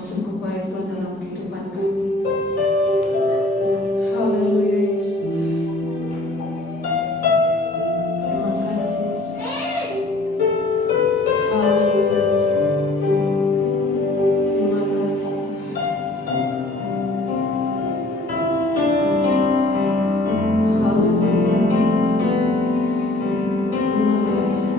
Engkau sungguh baik Tuhan dalam kehidupan kami. Haleluya Yesus. Terima kasih Yesus. Haleluya Yesus. Terima kasih. Haleluya. Terima kasih.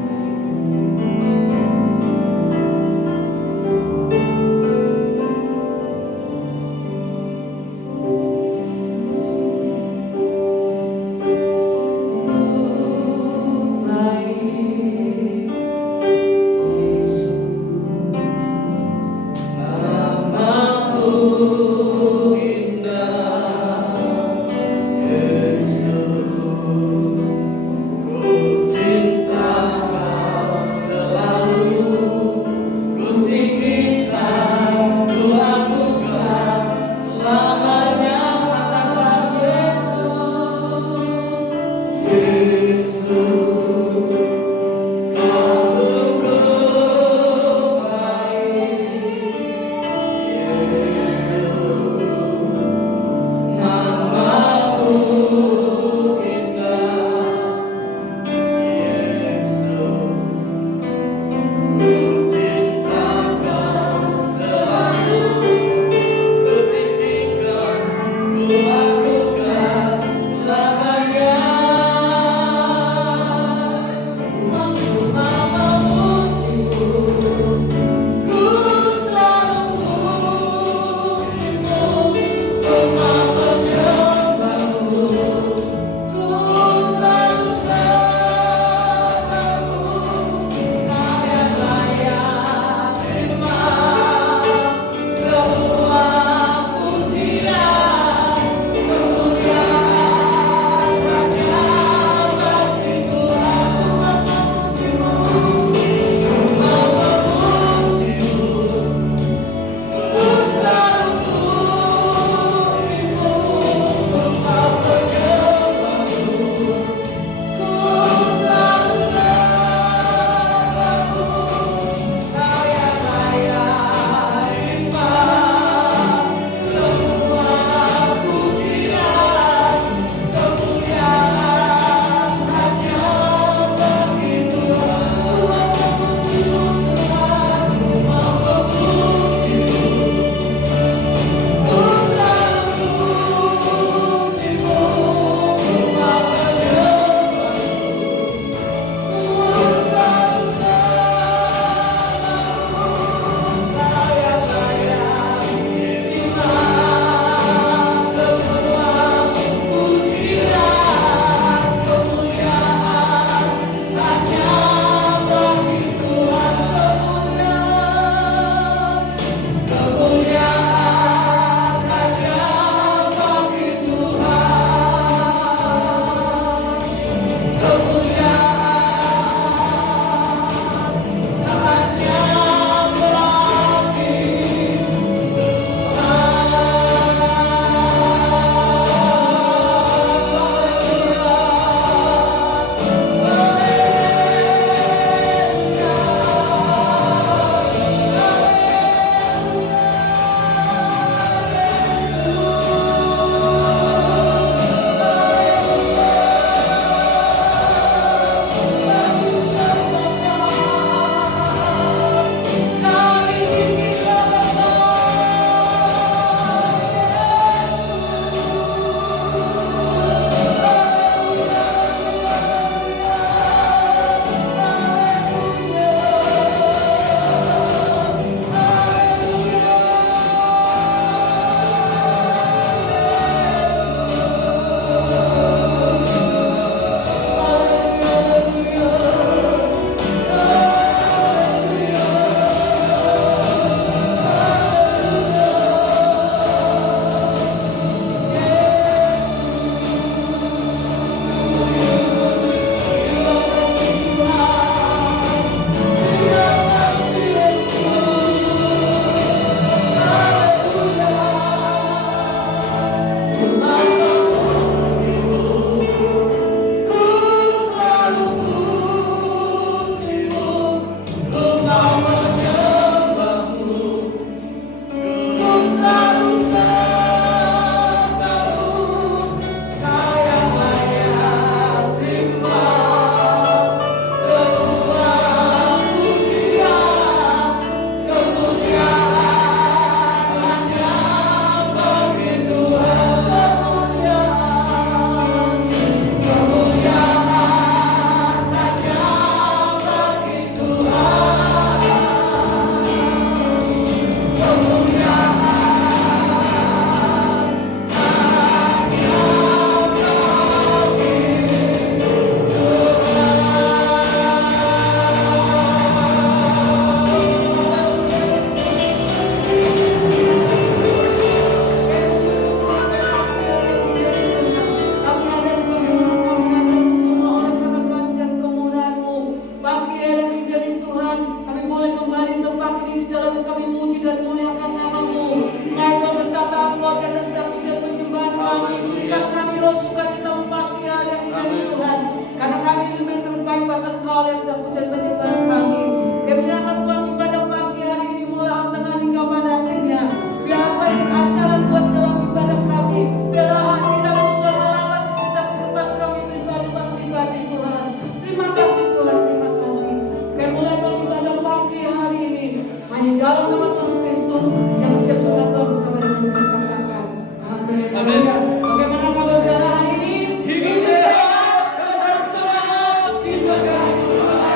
di dalam kami muji dan muliakan nama-Mu. Mari Tuhan bertata Engkau di atas setiap pujian penyembahan kami. Berikan kami roh sukacita pagi hari yang ini Tuhan. Karena kami lebih terbaik buat Engkau oleh setiap pujian penyembahan kami. Kebiarkan Tuhan ibadah pagi hari ini mulai tengah hingga pada akhirnya. Biarlah Tuhan beracara Tuhan dalam ibadah kami. Biarlah hadirat Tuhan melawat di setiap kehidupan kami pribadi Tuhan. Terima kasih Tuhan, terima kasih. Kami mulai Tuhan ibadah pagi hari ini hanya dalam nama Tuhan Yesus Kristus yang siap sudah Tuhan bersama dengan saya katakan. Amin. Amin. Bagaimana kabar saudara hari ini? Hidup sehat dan semangat ibadah Tuhan.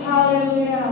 Haleluya.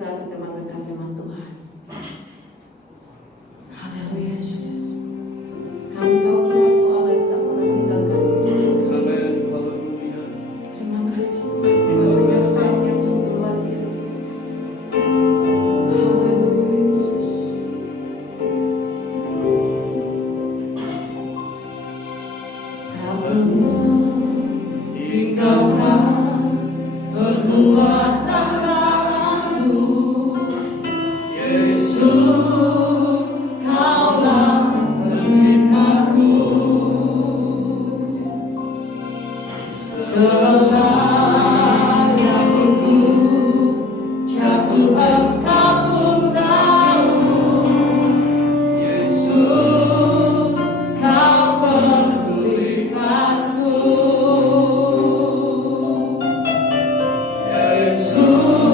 kita untuk mendengarkan firman Tuhan. Haleluya Yesus. Kami tahu Tuhan Engkau Allah yang tak pernah meninggalkan kehidupan kami. Amin. Haleluya. Terima kasih Tuhan. Tuhan penyertaan yang sungguh luar biasa. Haleluya Yesus. Tak pernah tinggalkan perbuatan tanganmu, Yesus, Kaulah penciptaku. Selaya aku jatuh Engkau pun tahu, Yesus, Kau pedulikanku. Yesus,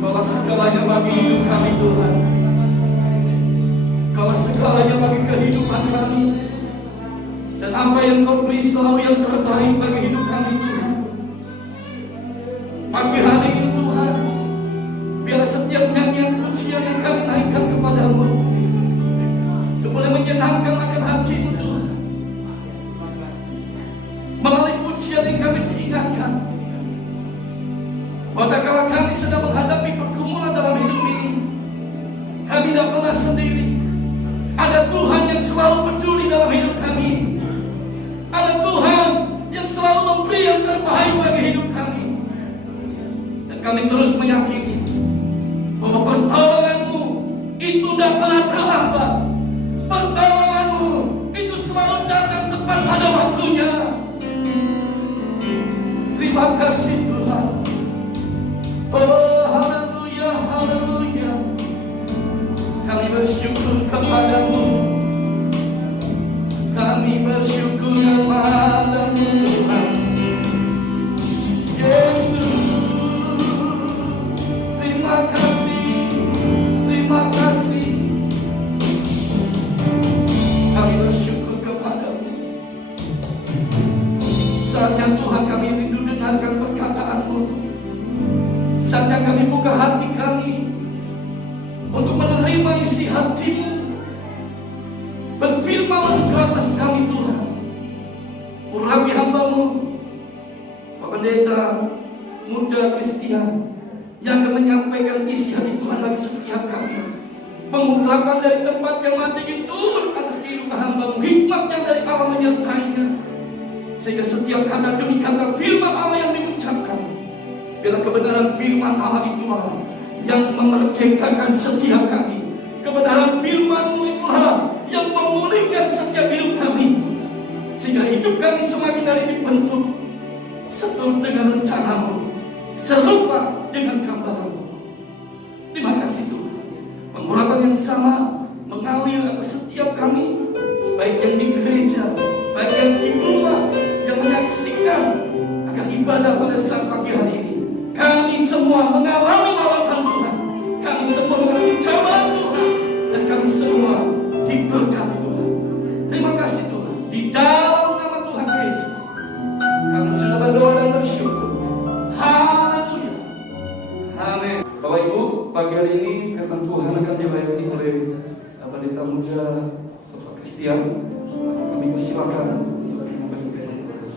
Kaulah segalanya bagi hidup kami Tuhan. Kaulah segalanya bagi kehidupan kami. Dan apa yang Kau beri selalu yang terbaik bagi hidup kami Tuhan. Pagi hari ini Tuhan, biarlah setiap nyanyian pujian yang kami naikkan kepadamu itu boleh menyenangkan akan hatimu Tuhan. Melalui pujian yang kami diingatkan bahwa kalau kami sedang menghadapi pergumulan dalam hidup ini, kami tidak pernah sendiri. Ada Tuhan yang selalu peduli dalam hidup kami. Ada Tuhan yang selalu memberi yang terbaik bagi hidup kami. Dan kami terus meyakini bahwa pertolongan-Mu itu tidak pernah terlambat. Pertolongan-Mu itu selalu datang tepat pada waktunya. Terima kasih Tuhan. Oh haleluya, haleluya. Kami bersyukur kepadamu. Kami bersyukur kepadamu Tuhan Yesus. Terima kasih, terima kasih. Kami bersyukur kepadamu. Saatnya Tuhan kami rindu dengarkan perkataan-Mu. Saatnya kami buka hati kami untuk menerima isi hati-Mu. Berfirmanlah Engkau atas kami Tuhan. Urapi hamba-Mu, Pak Pendeta Muda Kristian, yang akan menyampaikan isi hati Tuhan bagi setiap kami. Pengurapan dari tempat yang mati itu atas kehidupan hamba-Mu. Hikmat yang dari Allah menyertainya, sehingga setiap kata demi kata firman Allah yang diucapkan, biarlah kebenaran firman Allah itulah yang memerdekakan setiap kami. Kebenaran firman-Mu itulah yang memulihkan setiap hidup kami, sehingga hidup kami semakin hari dibentuk seturut dengan rencana-Mu, serupa dengan gambaran-Mu. Terima kasih Tuhan. Pengurapan yang sama mengalir atas setiap kami, baik yang di gereja, baik yang di rumah, yang menyaksikan akan ibadah pada saat pagi hari ini. Kami semua mengalami lawatan Tuhan. Kami semua mengalami cobaan Tuhan. Dan kami semua diberkati Tuhan. Terima kasih Tuhan. Di dalam nama Tuhan Yesus, kami sudah berdoa dan bersyukur. Haleluya. Amin. Bapak Ibu, pagi hari ini firman Tuhan akan dilayani oleh Pendeta Muda Bapak Kristian. Kami persilakan untuk menyampaikan firman Tuhan.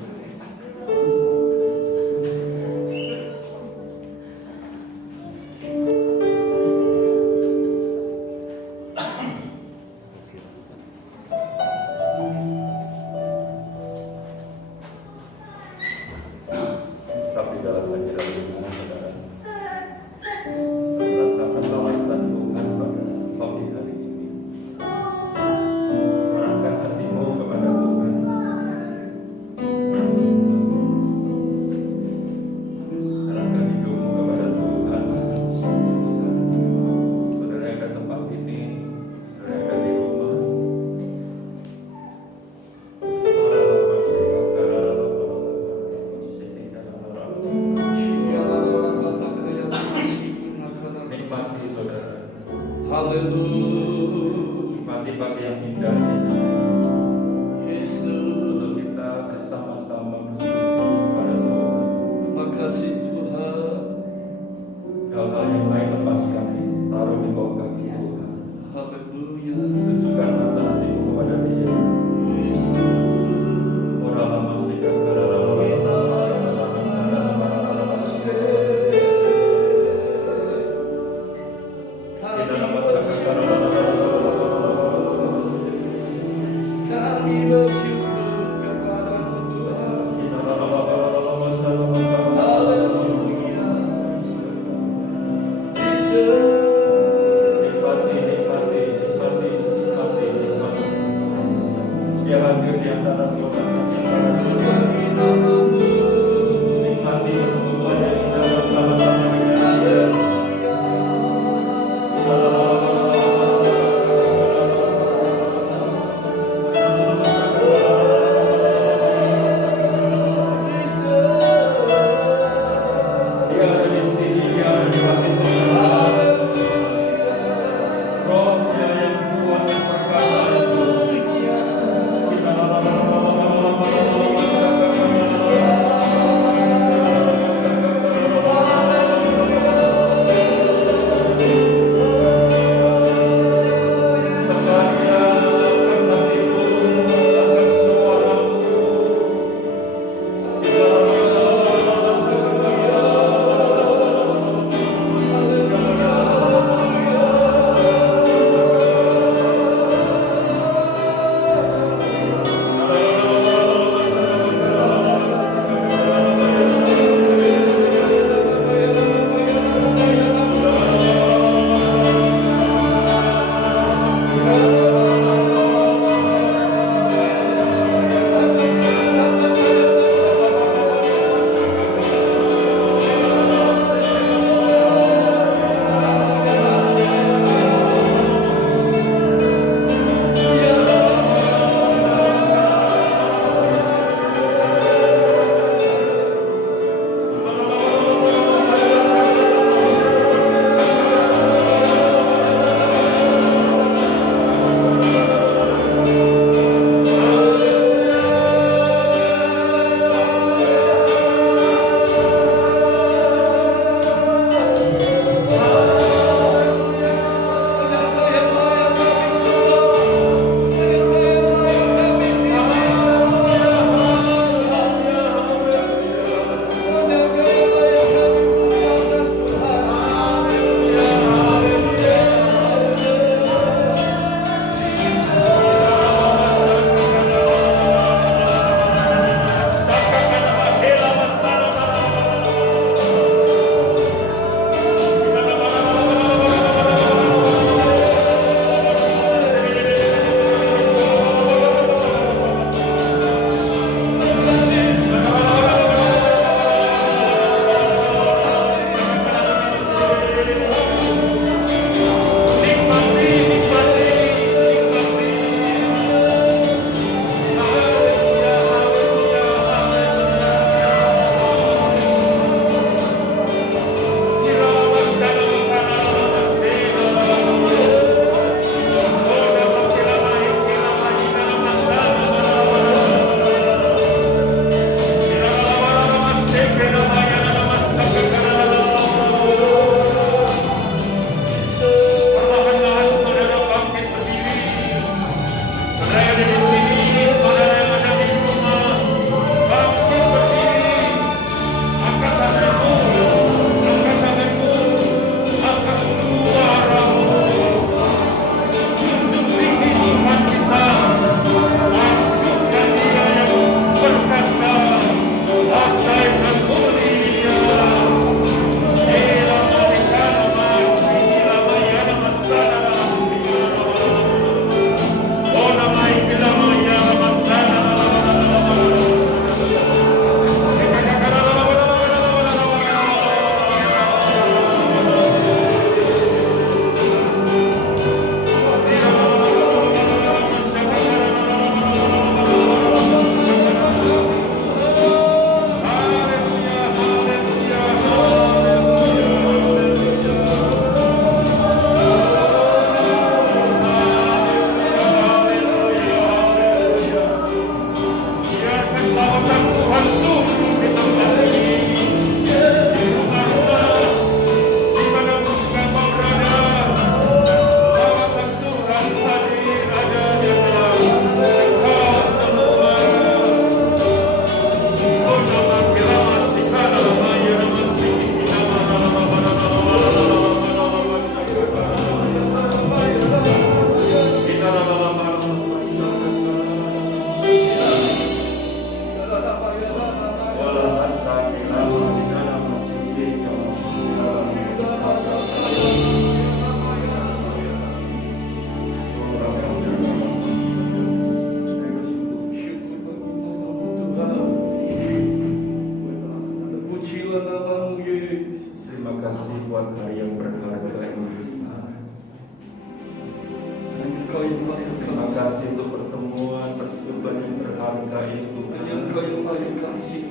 kasih untuk pertemuan persekutuan yang berharga ini Tuhan. Yang Kau kasih.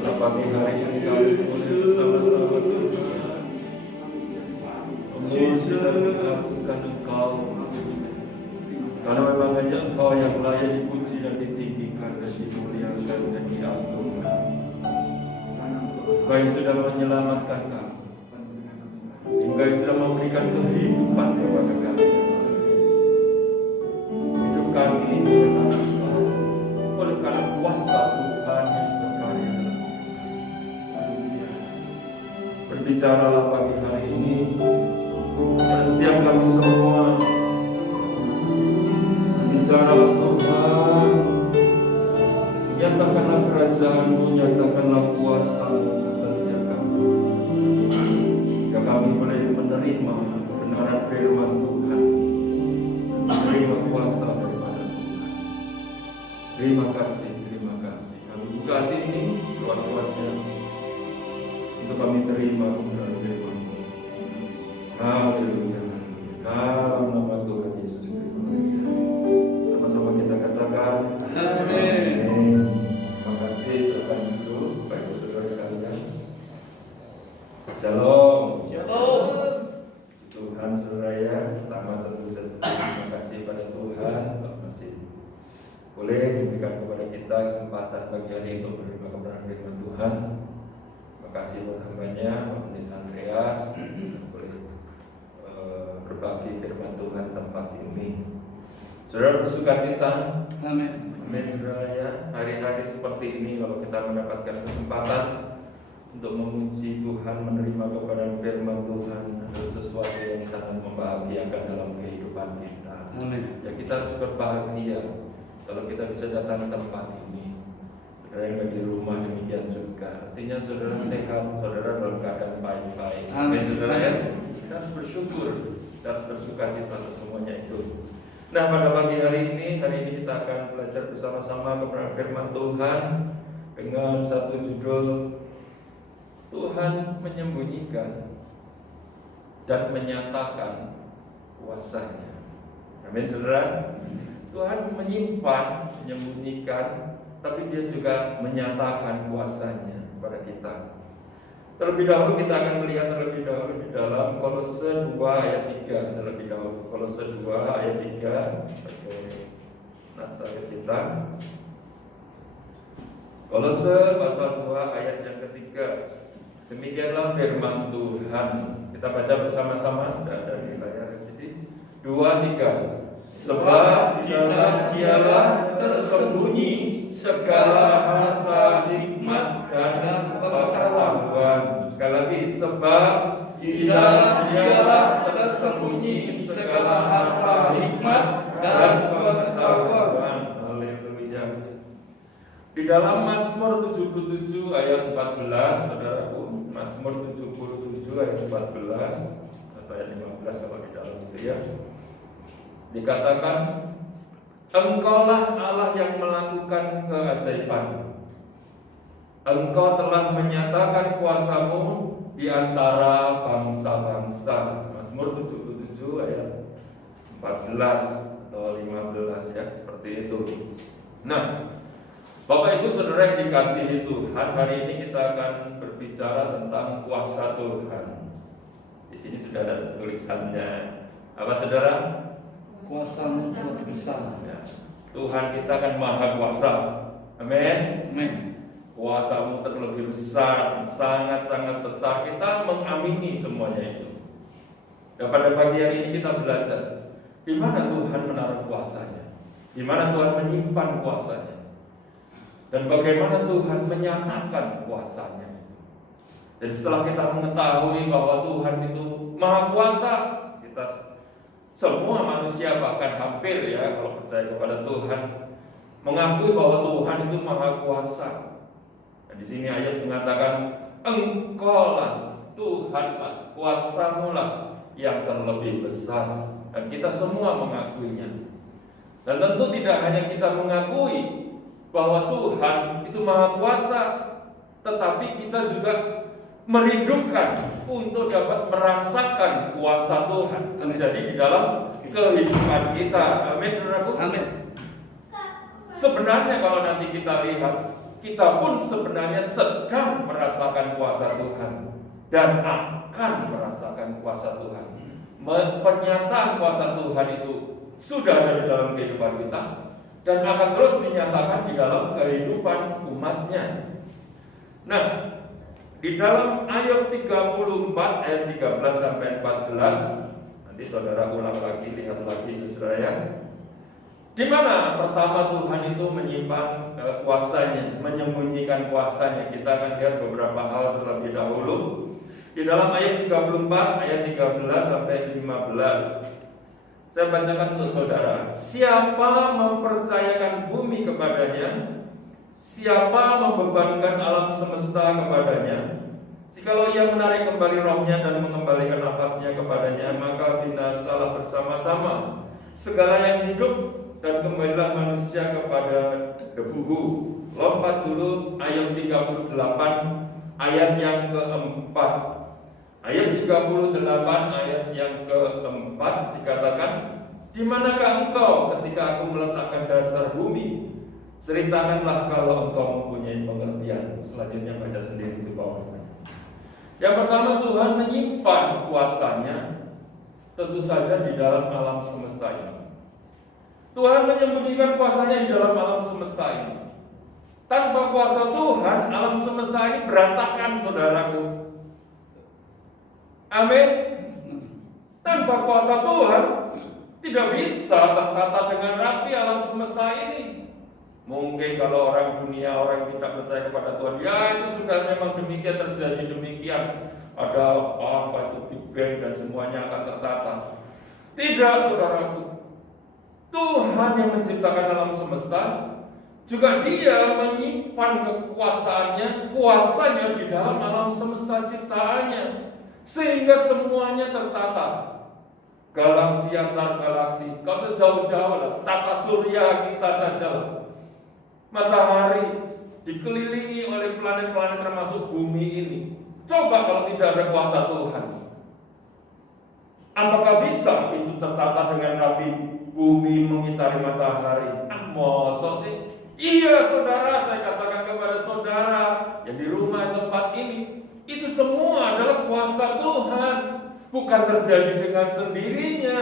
Pada pagi hari ini kami boleh bersama-sama Tuhan memuji dan mengagungkan Engkau, karena memang hanya Engkau yang layak dipuji dan ditinggikan dan dimuliakan dan diagungkan. Engkau yang sudah menyelamatkan kami, Engkau yang sudah memberikan kehidupan kepada kami. Hidup kami ini adalah Engkau, oleh karena kuasa Tuhan yang berkarya. Berbicaralah pagi hari ini pada setiap kami semua. Berbicaralah Tuhan, nyatakanlah kerajaan-Mu, nyatakanlah kuasa-Mu atas setiap kami. Jika kami boleh menerima kebenaran firman Tuhan, menerima kuasa daripada Tuhan. Terima kasih, terima kasih. Kami buka hati ini luas-luasnya untuk kami terima kebenaran firman-Mu. Haleluya. Dalam nama Tuhan Yesus Kristus. Sama-sama kita katakan amin. Terima kasih Tuhan dulu, Bapak Saudara sekalian. Shalom. Shalom. Tuhan saudara ya, pertama tentu saja terima kasih pada Tuhan masih boleh memberikan kepada kita kesempatan pagi hari untuk menerima kebenaran firman Tuhan. Terima kasih buat hambanya, Pak Pendeta Andreas, boleh berbagi firman Tuhan tempat ini. Saudara bersuka cita. Amin. Amin saudara ya. Hari-hari seperti ini kalau kita mendapatkan kesempatan untuk memuji Tuhan, menerima kebenaran firman Tuhan adalah sesuatu yang sangat membahagiakan dalam kehidupan kita. Amin. Ya kita harus berbahagia kalau kita bisa datang ke tempat ini. Saudara yang ada di rumah demikian juga. Artinya saudara sehat, saudara dalam keadaan baik-baik. Amin. Saudara ya. Kita harus bersyukur, kita harus bersuka cita atas semuanya itu. Nah pada pagi hari ini kita akan belajar bersama-sama kebenaran firman Tuhan dengan satu judul, Tuhan menyembunyikan dan menyatakan kuasa-Nya. Amin saudara. Tuhan menyimpan, menyembunyikan, tapi Dia juga menyatakan kuasa-Nya kepada kita. Terlebih dahulu kita akan melihat terlebih dahulu di dalam Kolose 2 ayat 3. Terlebih dahulu Kolose 2 ayat 3. Oke. Naskah kita. Kolose pasal 2 ayat yang ketiga. Demikianlah firman Tuhan. Kita baca bersama-sama. Sudah ada di layar di sini. 2, 3. Sebab di dalam Dialah tersembunyi segala harta hikmat dan pengetahuan. Sekali lagi, sebab di dalam Dialah tersembunyi segala harta hikmat dan pengetahuan. Haleluya. Di dalam Mazmur 77 ayat 14, saudaraku, Mazmur 77 ayat 14 atau ayat 15 kalau di dalam itu ya. Dikatakan, Engkaulah Allah yang melakukan keajaiban. Engkau telah menyatakan kuasa-Mu di antara bangsa-bangsa. Mazmur 77 ayat 14 atau 15 ya, seperti itu. Nah, Bapak Ibu Saudara yang dikasihi Tuhan, hari ini kita akan berbicara tentang kuasa Tuhan. Di sini sudah ada tulisannya. Apa saudara? Kuasa-Mu kuat besar. Ya. Tuhan kita kan maha kuasa. Amin. Amin. Kuasa-Mu terlebih besar, sangat-sangat besar. Kita mengamini semuanya itu. Dan pada pagi hari ini kita belajar di mana Tuhan menaruh kuasa-Nya, di mana Tuhan menyimpan kuasa-Nya, dan bagaimana Tuhan menyatakan kuasa-Nya. Dan setelah kita mengetahui bahwa Tuhan itu maha kuasa, kita semua manusia bahkan hampir ya kalau percaya kepada Tuhan mengakui bahwa Tuhan itu maha kuasa. Dan di sini ayat mengatakan, Engkaulah Tuhanlah, kuasa-Mu lah yang terlebih besar. Dan kita semua mengakuinya. Dan tentu tidak hanya kita mengakui bahwa Tuhan itu maha kuasa, tetapi kita juga merindukan untuk dapat merasakan kuasa Tuhan terjadi di dalam kehidupan kita. Amin, saudaraku. Amin. Sebenarnya kalau nanti kita lihat, kita pun sebenarnya sedang merasakan kuasa Tuhan dan akan merasakan kuasa Tuhan. Pernyataan kuasa Tuhan itu sudah ada di dalam kehidupan kita dan akan terus dinyatakan di dalam kehidupan umatnya. Nah, di dalam ayat 34 ayat 13 sampai 14, nanti saudara ulang lagi, lihat lagi saudara ya. Di mana pertama Tuhan itu menyimpan kuasanya, menyembunyikan kuasanya. Kita akan lihat beberapa hal terlebih dahulu. Di dalam ayat 34 ayat 13 sampai 15. Saya bacakan untuk saudara. Siapa mempercayakan bumi kepadanya, siapa membebankan alam semesta kepadanya, jikalau ia menarik kembali rohnya dan mengembalikan nafasnya kepadanya, maka binasalah bersama-sama segala yang hidup dan kembalilah manusia kepada debu. Lompat dulu ayat 38 ayat yang keempat. Ayat 38 ayat yang keempat dikatakan, di manakah engkau ketika aku meletakkan dasar bumi? Ceritakanlah kalau engkau mempunyai pengertian. Selanjutnya baca sendiri di bawah. Yang pertama, Tuhan menyimpan kuasanya tentu saja di dalam alam semesta ini. Tuhan menyembunyikan kuasanya di dalam alam semesta ini. Tanpa kuasa Tuhan, alam semesta ini berantakan, saudaraku. Amin. Tanpa kuasa Tuhan, tidak bisa tertata dengan rapi alam semesta ini. Mungkin kalau orang dunia, orang yang tidak percaya kepada Tuhan, ya itu sudah memang demikian, terjadi demikian. Ada apa itu Big Bang dan semuanya akan tertata. Tidak, saudaraku. Tuhan yang menciptakan alam semesta, juga Dia menyimpan kekuasaannya, kuasanya di dalam alam semesta ciptaannya, sehingga semuanya tertata. Galaksi antar galaksi, kau sejauh-jauh lah, tata surya kita saja. Matahari dikelilingi oleh planet-planet termasuk bumi ini. Coba kalau tidak ada kuasa Tuhan, apakah bisa itu tertata dengan rapi? Bumi mengitari matahari. Mosok sih? Iya saudara, saya katakan kepada saudara yang di rumah tempat ini, itu semua adalah kuasa Tuhan, bukan terjadi dengan sendirinya.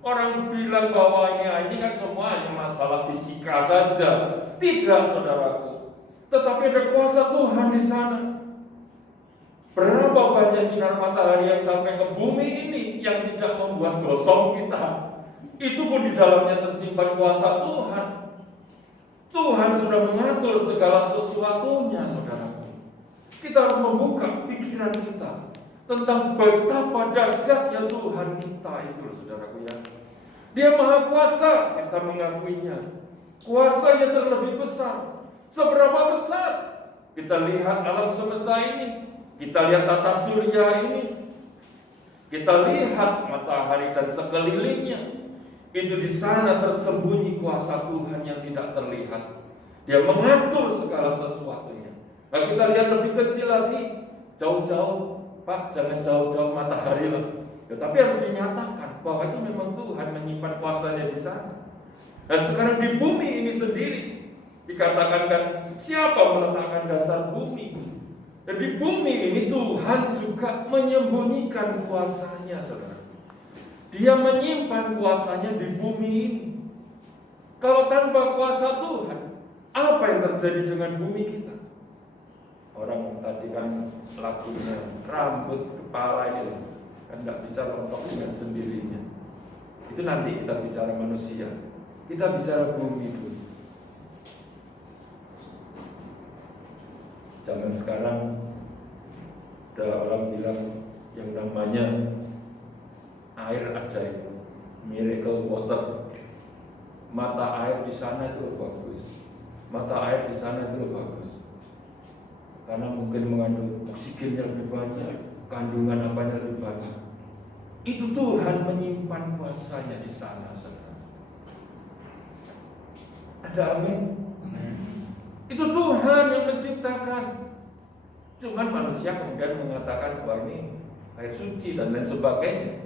Orang bilang bahwa ini kan semua hanya masalah fisika saja. Tidak, saudaraku. Tetapi ada kuasa Tuhan di sana. Berapa banyak sinar matahari yang sampai ke bumi ini yang tidak membuat gosong kita. Itu pun di dalamnya tersimpan kuasa Tuhan. Tuhan sudah mengatur segala sesuatunya, saudaraku. Kita harus membuka pikiran kita tentang betapa dahsyatnya Tuhan kita itu, saudaraku ya. Dia maha kuasa, kita mengakuinya. Kuasanya terlebih besar. Seberapa besar? Kita lihat alam semesta ini, kita lihat tata surya ini, kita lihat matahari dan sekelilingnya. Itu di sana tersembunyi kuasa Tuhan yang tidak terlihat. Dia mengatur segala sesuatunya. Kalau kita lihat lebih kecil lagi, jauh-jauh, Pak, jangan jauh-jauh matahari lah. Tetapi harus dinyatakan bahwa itu memang Tuhan menyimpan kuasanya di sana. Dan sekarang di bumi ini sendiri dikatakan kan, siapa meletakkan dasar bumi? Dan di bumi ini Tuhan juga menyembunyikan kuasanya, saudara. Dia menyimpan kuasanya di bumi ini. Kalau tanpa kuasa Tuhan, apa yang terjadi dengan bumi kita? Orang tadi kan lagunya rambut kepala ini kan nggak bisa rontok dengan sendirinya. Itu nanti kita bicara manusia. Kita bicara bumi dulu. Zaman sekarang ada orang bilang yang namanya air ajaib, miracle water. Mata air di sana itu bagus. Mata air di sana itu bagus. Karena mungkin mengandung oksigennya lebih banyak, kandungan apanya lebih banyak. Itu Tuhan menyimpan kuasanya di sana, saudara. Ada amin? Itu Tuhan yang menciptakan. Cuman manusia kemudian mengatakan bahwa ini air suci dan lain sebagainya.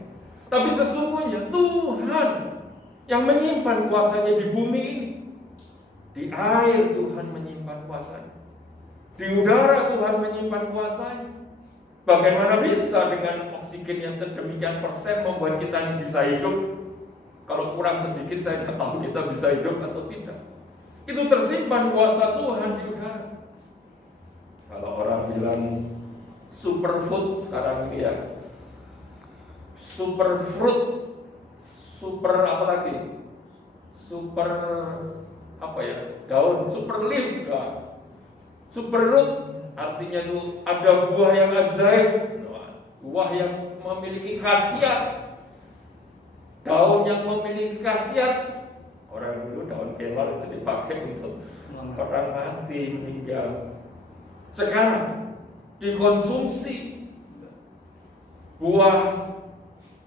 Tapi sesungguhnya Tuhan yang menyimpan kuasanya di bumi ini. Di air Tuhan menyimpan kuasanya. Di udara Tuhan menyimpan kuasanya. Bagaimana bisa dengan oksigen yang sedemikian persen membuat kita ini bisa hidup? Kalau kurang sedikit saya tidak tahu kita bisa hidup atau tidak. Itu tersimpan kuasa Tuhan di udara. Kalau orang bilang superfood sekarang ini ya, superfruit, super apa lagi? Super apa ya? Daun, super leaf, superroot, artinya itu ada buah yang ajaib, buah yang memiliki khasiat. Daun yang memiliki khasiat. Orang dulu daun kelor itu dipakai untuk orang mati meninggal. Sekarang dikonsumsi buah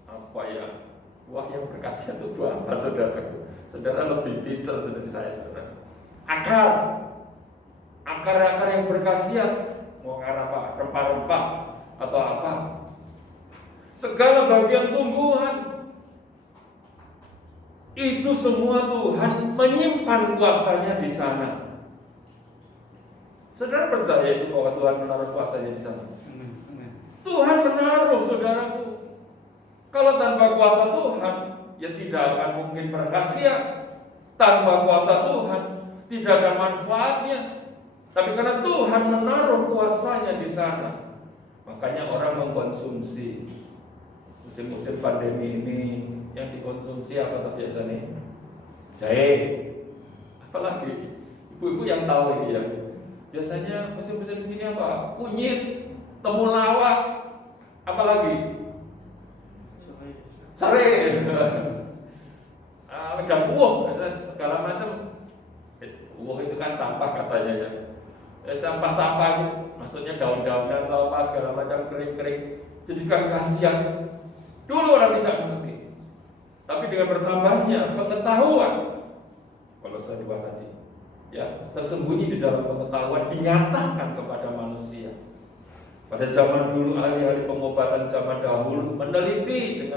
apa ya? Buah yang berkhasiat itu buah apa, saudara? Saudara lebih pintar dari saya, saudara. Akar yang berkhasiat, mau apa? Rempah-rempah atau apa? Segala bagian tumbuhan. Itu semua Tuhan menyimpan kuasanya di sana. Saudara percaya itu bahwa Tuhan menaruh kuasanya di sana? Tuhan menaruh, saudaraku. Kalau tanpa kuasa Tuhan, ya tidak akan mungkin berkhasiat. Tanpa kuasa Tuhan, tidak ada manfaatnya. Tapi karena Tuhan menaruh kuasanya di sana, makanya orang mengkonsumsi. Musim-musim pandemi ini yang dikonsumsi apa biasanya? Jahe. Apalagi ibu-ibu yang tahu ini ya. Biasanya musim-musim segini apa? Kunyit, temulawak, apalagi? Sare. Jambuh, segala macam. Itu kan sampah katanya ya. Sampah-sampah itu, maksudnya daun-daunan atau apa segala macam kering-kering. Jadikan kasihan. Dulu orang tidak mengerti, tapi dengan bertambahnya pengetahuan, kalau saya tadi, ya tersembunyi di dalam pengetahuan dinyatakan kepada manusia. Pada zaman dulu ahli-ahli pengobatan zaman dahulu meneliti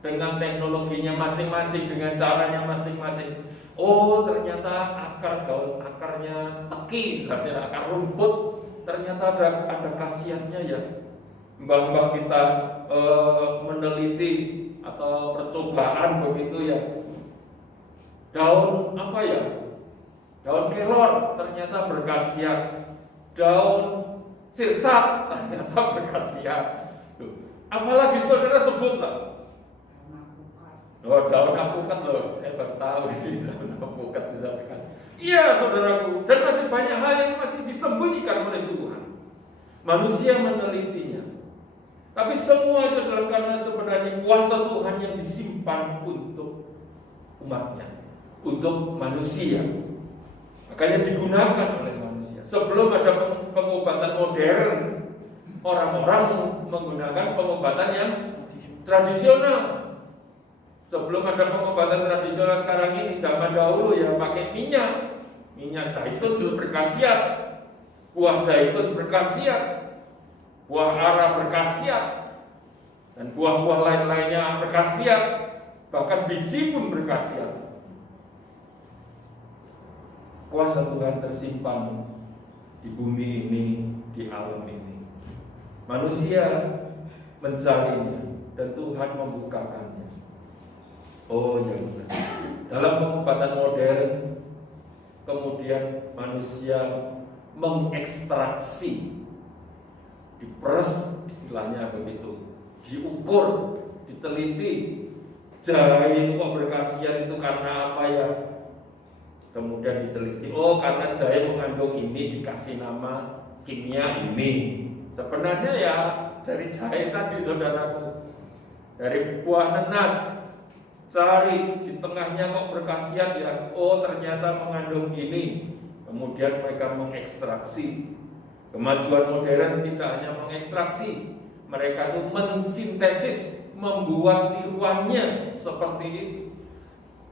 dengan teknologinya masing-masing, dengan caranya masing-masing. Oh, ternyata akar daun, akarnya teki, misalnya akar rumput, ternyata ada khasiatnya ya. Mbah-mbah kita meneliti atau percobaan begitu ya. Daun apa ya? Daun kelor ternyata berkhasiat. Daun sirsat ternyata berkhasiat. Apalagi saudara sebutlah. Oh, daun apukat loh. Saya baru tahu ini daun apukat bisa berkhasiat. Iya, saudaraku. Dan masih banyak hal yang masih disembunyikan oleh Tuhan. Manusia menelitinya. Tapi semua itu adalah karena sebenarnya kuasa Tuhan yang disimpan untuk umatnya, untuk manusia. Makanya digunakan oleh manusia. Sebelum ada pengobatan modern, orang-orang menggunakan pengobatan yang tradisional. Sebelum ada pengobatan tradisional sekarang ini, zaman dahulu ya pakai minyak zaitun itu berkhasiat, buah zaitun berkhasiat, buah ara berkhasiat, dan buah-buah lain-lainnya berkhasiat, bahkan biji pun berkhasiat. Kuasa Tuhan tersimpan di bumi ini, di alam ini. Manusia mencarinya dan Tuhan membukakannya. Oh ya benar. Dalam pengobatan modern, kemudian manusia mengekstraksi, diperes istilahnya begitu, diukur, diteliti, jahe itu kok berkhasiat itu karena apa ya? Kemudian diteliti, oh karena jahe mengandung ini, dikasih nama kimia ini. Sebenarnya ya dari jahe tadi saudaraku, dari buah nanas, cari di tengahnya kok berkhasiat ya, oh ternyata mengandung ini. Kemudian mereka mengekstraksi. Kemajuan modern tidak hanya mengekstraksi, mereka itu mensintesis, membuat tiruannya seperti itu.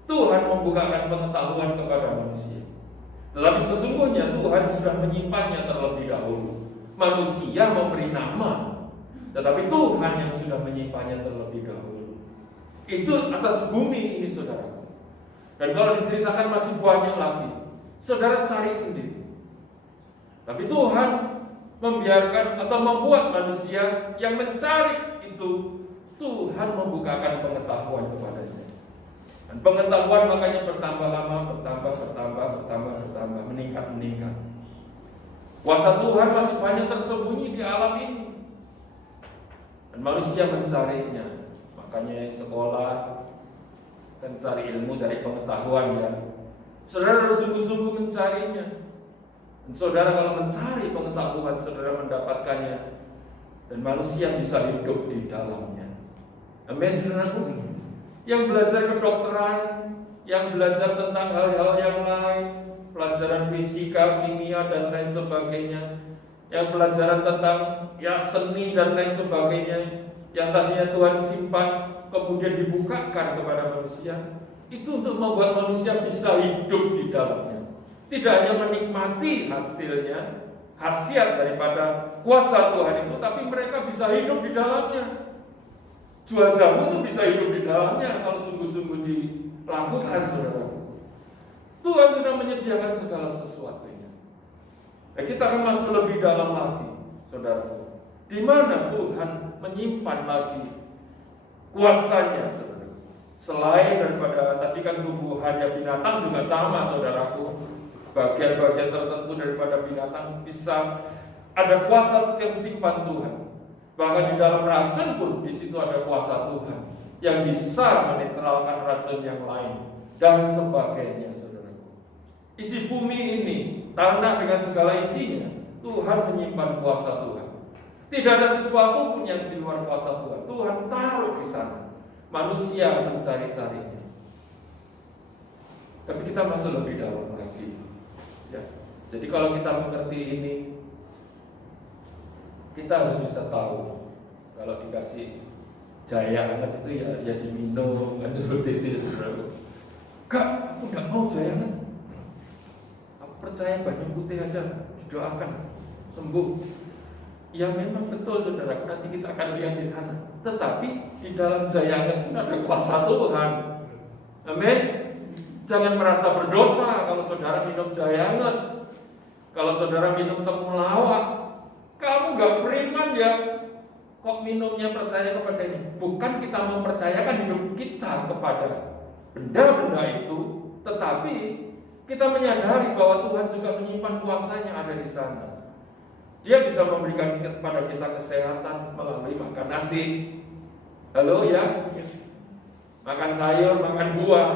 Tuhan membukakan pengetahuan kepada manusia. Tetapi sesungguhnya Tuhan sudah menyimpannya terlebih dahulu. Manusia memberi nama, tetapi Tuhan yang sudah menyimpannya terlebih dahulu. Itu atas bumi ini, saudara. Dan kalau diceritakan masih banyak lagi. Saudara cari sendiri. Tapi Tuhan membiarkan atau membuat manusia yang mencari itu, Tuhan membukakan pengetahuan kepadanya. Dan pengetahuan makanya bertambah lama, bertambah, meningkat. Kuasa Tuhan masih banyak tersembunyi di alam ini. Dan manusia mencarinya. Makanya sekolah kan cari ilmu, cari pengetahuan ya. Saudara harus sungguh-sungguh mencarinya. Dan saudara kalau mencari pengetahuan, saudara mendapatkannya. Dan manusia bisa hidup di dalamnya. Amin, saudaraku. Yang belajar kedokteran, yang belajar tentang hal-hal yang lain, pelajaran fisika, kimia, dan lain sebagainya, yang pelajaran tentang seni dan lain sebagainya, yang tadinya Tuhan simpan kemudian dibukakan kepada manusia, itu untuk membuat manusia bisa hidup di dalamnya. Tidak hanya menikmati hasilnya, khasiat daripada kuasa Tuhan itu, tapi mereka bisa hidup di dalamnya. Jual jamu itu bisa hidup di dalamnya kalau sungguh-sungguh dilakukan, saudara. Tuhan sudah menyediakan segala sesuatunya. Kita akan masuk lebih dalam lagi, saudara. Di mana Tuhan menyimpan lagi kuasanya, saudara. Selain daripada tadi kan tumbuhannya binatang juga sama, saudaraku. Bagian-bagian tertentu daripada binatang bisa ada kuasa yang simpan Tuhan. Bahkan di dalam racun pun di situ ada kuasa Tuhan yang bisa menetralkan racun yang lain dan sebagainya, saudaraku. Isi bumi ini, tanah dengan segala isinya, Tuhan menyimpan kuasa Tuhan. Tidak ada sesuatu pun yang di luar kuasa Tuhan. Tuhan taruh di sana. Manusia mencari-carinya. Tapi kita masuk lebih dalam lagi. Ya. Jadi kalau kita mengerti ini, kita harus bisa tahu kalau dikasih jaya hangat itu ya diminum, kan seperti itu, saudara. Kak, aku nggak mau jaya hangat. Aku percaya banyu putih aja, didoakan sembuh. Ya memang betul, saudara. Nanti kita akan lihat di sana. Tetapi di dalam jaya hangat pun ada kuasa Tuhan. Amin. Jangan merasa berdosa kalau saudara minum jaya hangat. Kalau saudara minum temulawak, kamu gak beriman ya. Kok minumnya percaya kepada ini? Bukan kita mempercayakan hidup kita kepada benda-benda itu, tetapi kita menyadari bahwa Tuhan juga menyimpan kuasanya ada di sana. Dia bisa memberikan kepada kita kesehatan melalui makan nasi. Halo ya? Makan sayur, makan buah.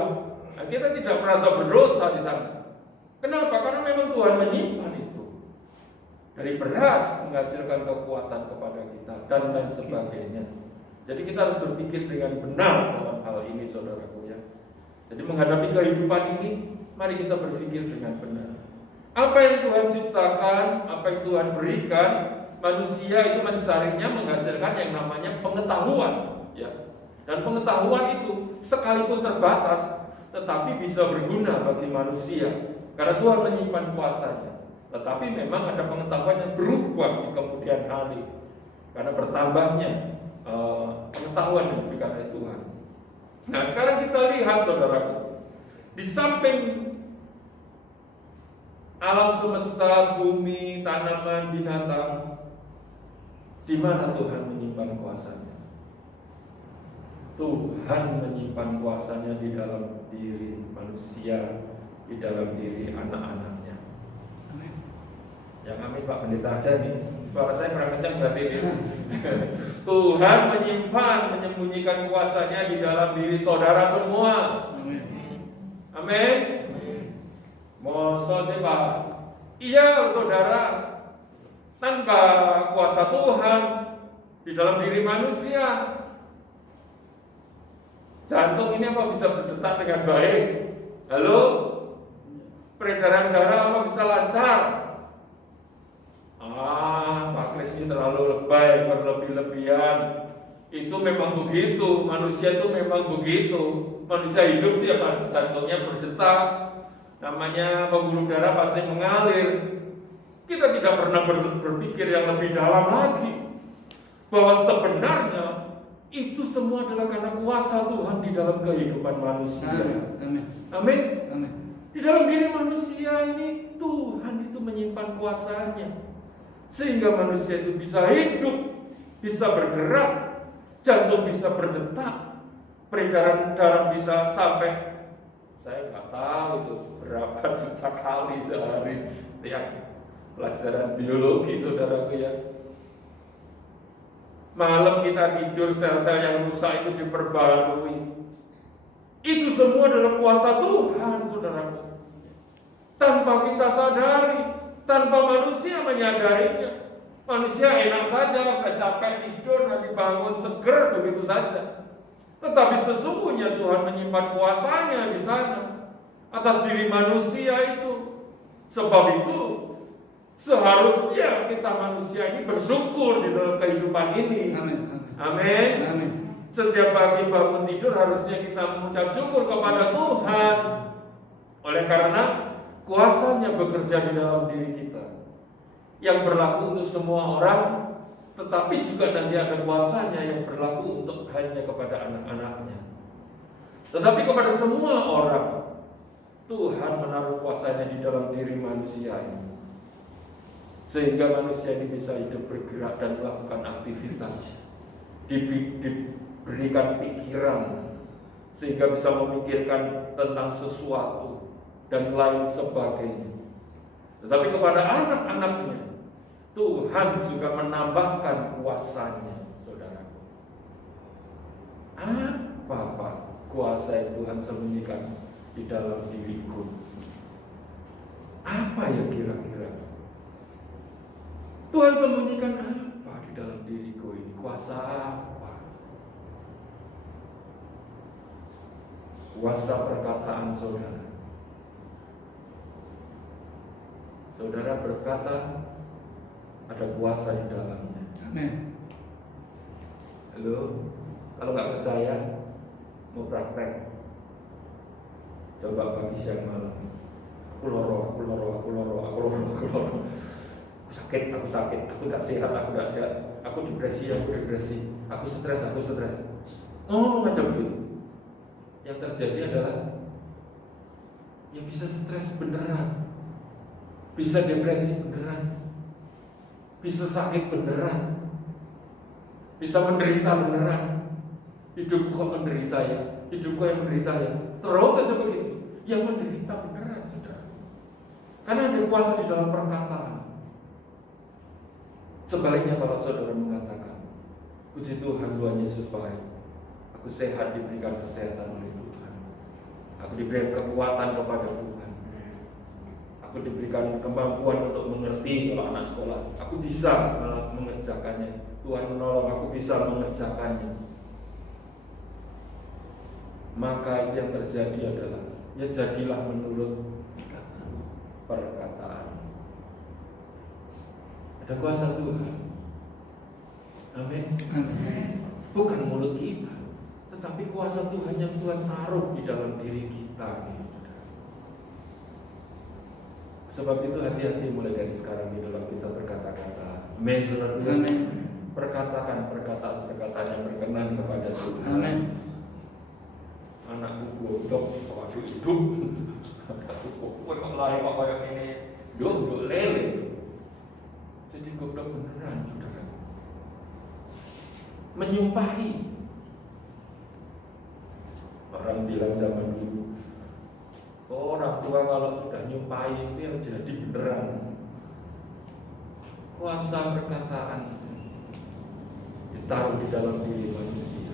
Nah, kita tidak merasa berdosa di sana. Kenapa? Karena memang Tuhan menyimpan itu. Dari beras menghasilkan kekuatan kepada kita dan lain sebagainya. Jadi kita harus berpikir dengan benar dalam hal ini, saudaraku ya. Jadi menghadapi kehidupan ini, mari kita berpikir dengan benar. Apa yang Tuhan ciptakan, apa yang Tuhan berikan, manusia itu mencarinya menghasilkan yang namanya pengetahuan, ya. Dan pengetahuan itu sekalipun terbatas, tetapi bisa berguna bagi manusia, karena Tuhan menyimpan kuasanya. Tetapi memang ada pengetahuan yang berubah di kemudian hari, karena bertambahnya pengetahuan yang diberikan oleh Tuhan. Nah, sekarang kita lihat, saudaraku, di samping alam semesta, bumi, tanaman, binatang, di mana Tuhan menyimpan kuasanya? Tuhan menyimpan kuasanya di dalam diri manusia, di dalam diri anak-anaknya. Yang amin Pak Pendeta aja nih. Suara saya kurang kencang berarti ini. Tuhan menyimpan, menyembunyikan kuasanya di dalam diri saudara semua. Amin. Masa sih Pak? Iya, saudara. Tanpa kuasa Tuhan di dalam diri manusia, jantung ini apa bisa berdetak dengan baik? Halo? Peredaran darah apa bisa lancar? Pak Kris ini terlalu lebay, berlebih-lebihan. Itu memang begitu, manusia itu memang begitu. Manusia hidup dia pasti jantungnya berdetak, namanya pembuluh darah pasti mengalir. Kita tidak pernah berpikir yang lebih dalam lagi, bahwa sebenarnya Itu semua adalah karena kuasa Tuhan di dalam kehidupan manusia. Amin. Amin. Amin. Di dalam diri manusia ini Tuhan itu menyimpan kuasanya, sehingga manusia itu bisa hidup, bisa bergerak, jantung bisa berdetak, peredaran darah bisa sampai, saya nggak tahu itu berapa juta kali sehari. Ya, pelajaran biologi saudaraku ya. Malam kita tidur, sel-sel yang rusak itu diperbarui. Itu semua adalah kuasa Tuhan, saudaraku. Tanpa kita sadari, tanpa manusia menyadarinya. Manusia enak saja, udah capek tidur, nanti bangun seger begitu saja. Tetapi sesungguhnya Tuhan menyimpan kuasanya di sana atas diri manusia itu. Sebab itu seharusnya kita manusia ini bersyukur di dalam kehidupan ini. Amin. Amin. Amin. Setiap pagi bangun tidur harusnya kita mengucap syukur kepada Tuhan. Oleh karena kuasanya bekerja di dalam diri kita, yang berlaku untuk semua orang, tetapi juga nanti ada kuasanya yang berlaku untuk hanya kepada anak-anaknya. Tetapi kepada semua orang, Tuhan menaruh kuasanya di dalam diri manusia ini, sehingga manusia ini bisa hidup, bergerak, dan melakukan aktivitas, diberikan pikiran, sehingga bisa memikirkan tentang sesuatu dan lain sebagainya. Tetapi kepada anak-anaknya, Tuhan juga menambahkan kuasanya, saudaraku. Apa kuasa yang Tuhan sembunyikan di dalam diriku? Apa ya kira-kira? Tuhan sembunyikan apa di dalam diriku ini? Kuasa apa? Kuasa perkataan saudara. Saudara berkata, ada kuasa di dalamnya. Amin. Halo, kalau nggak percaya, mau praktek, coba pagi siang malam. Aku loro. Aku sakit, aku nggak sehat, aku depresi, aku stres. Ngomong aja begitu. Yang terjadi adalah, ya bisa stres beneran, bisa depresi beneran, bisa sakit beneran, bisa menderita beneran. Hidupku kok menderita ya, hidupku yang menderita ya. Terus saja begitu, yang menderita beneran, saudara. Karena ada kuasa di dalam perkataan. Sebaliknya kalau saudara mengatakan, puji Tuhan, Tuhan Yesus baik, aku sehat, diberikan kesehatan oleh Tuhan, aku diberikan kekuatan kepada Tuhan, aku diberikan kemampuan untuk mengerti. Kalau anak sekolah, aku bisa mengerjakannya, Tuhan menolong, aku bisa mengerjakannya. Maka yang terjadi adalah, ya jadilah menurut perkataan. Ada kuasa Tuhan. Amin. Bukan mulut kita, tetapi kuasa Tuhan yang Tuhan taruh di dalam diri kita. Sebab itu hati-hati mulai dari sekarang di dalam kita berkata-kata. Amin, saudara. Amin. Perkatakan perkataan-perkataan yang berkenan kepada Tuhan. Amin. Anakku godok, waktu hidup. Anakku kok lahir kok kayak ini, duduk lele. Jadi godok beneran, saudara. Menyumpahi. Orang bilang zaman dulu, orang tua kalau sudah nyumpahi itu yang jadi beneran. Kuasa perkataan ditaruh di dalam diri manusia.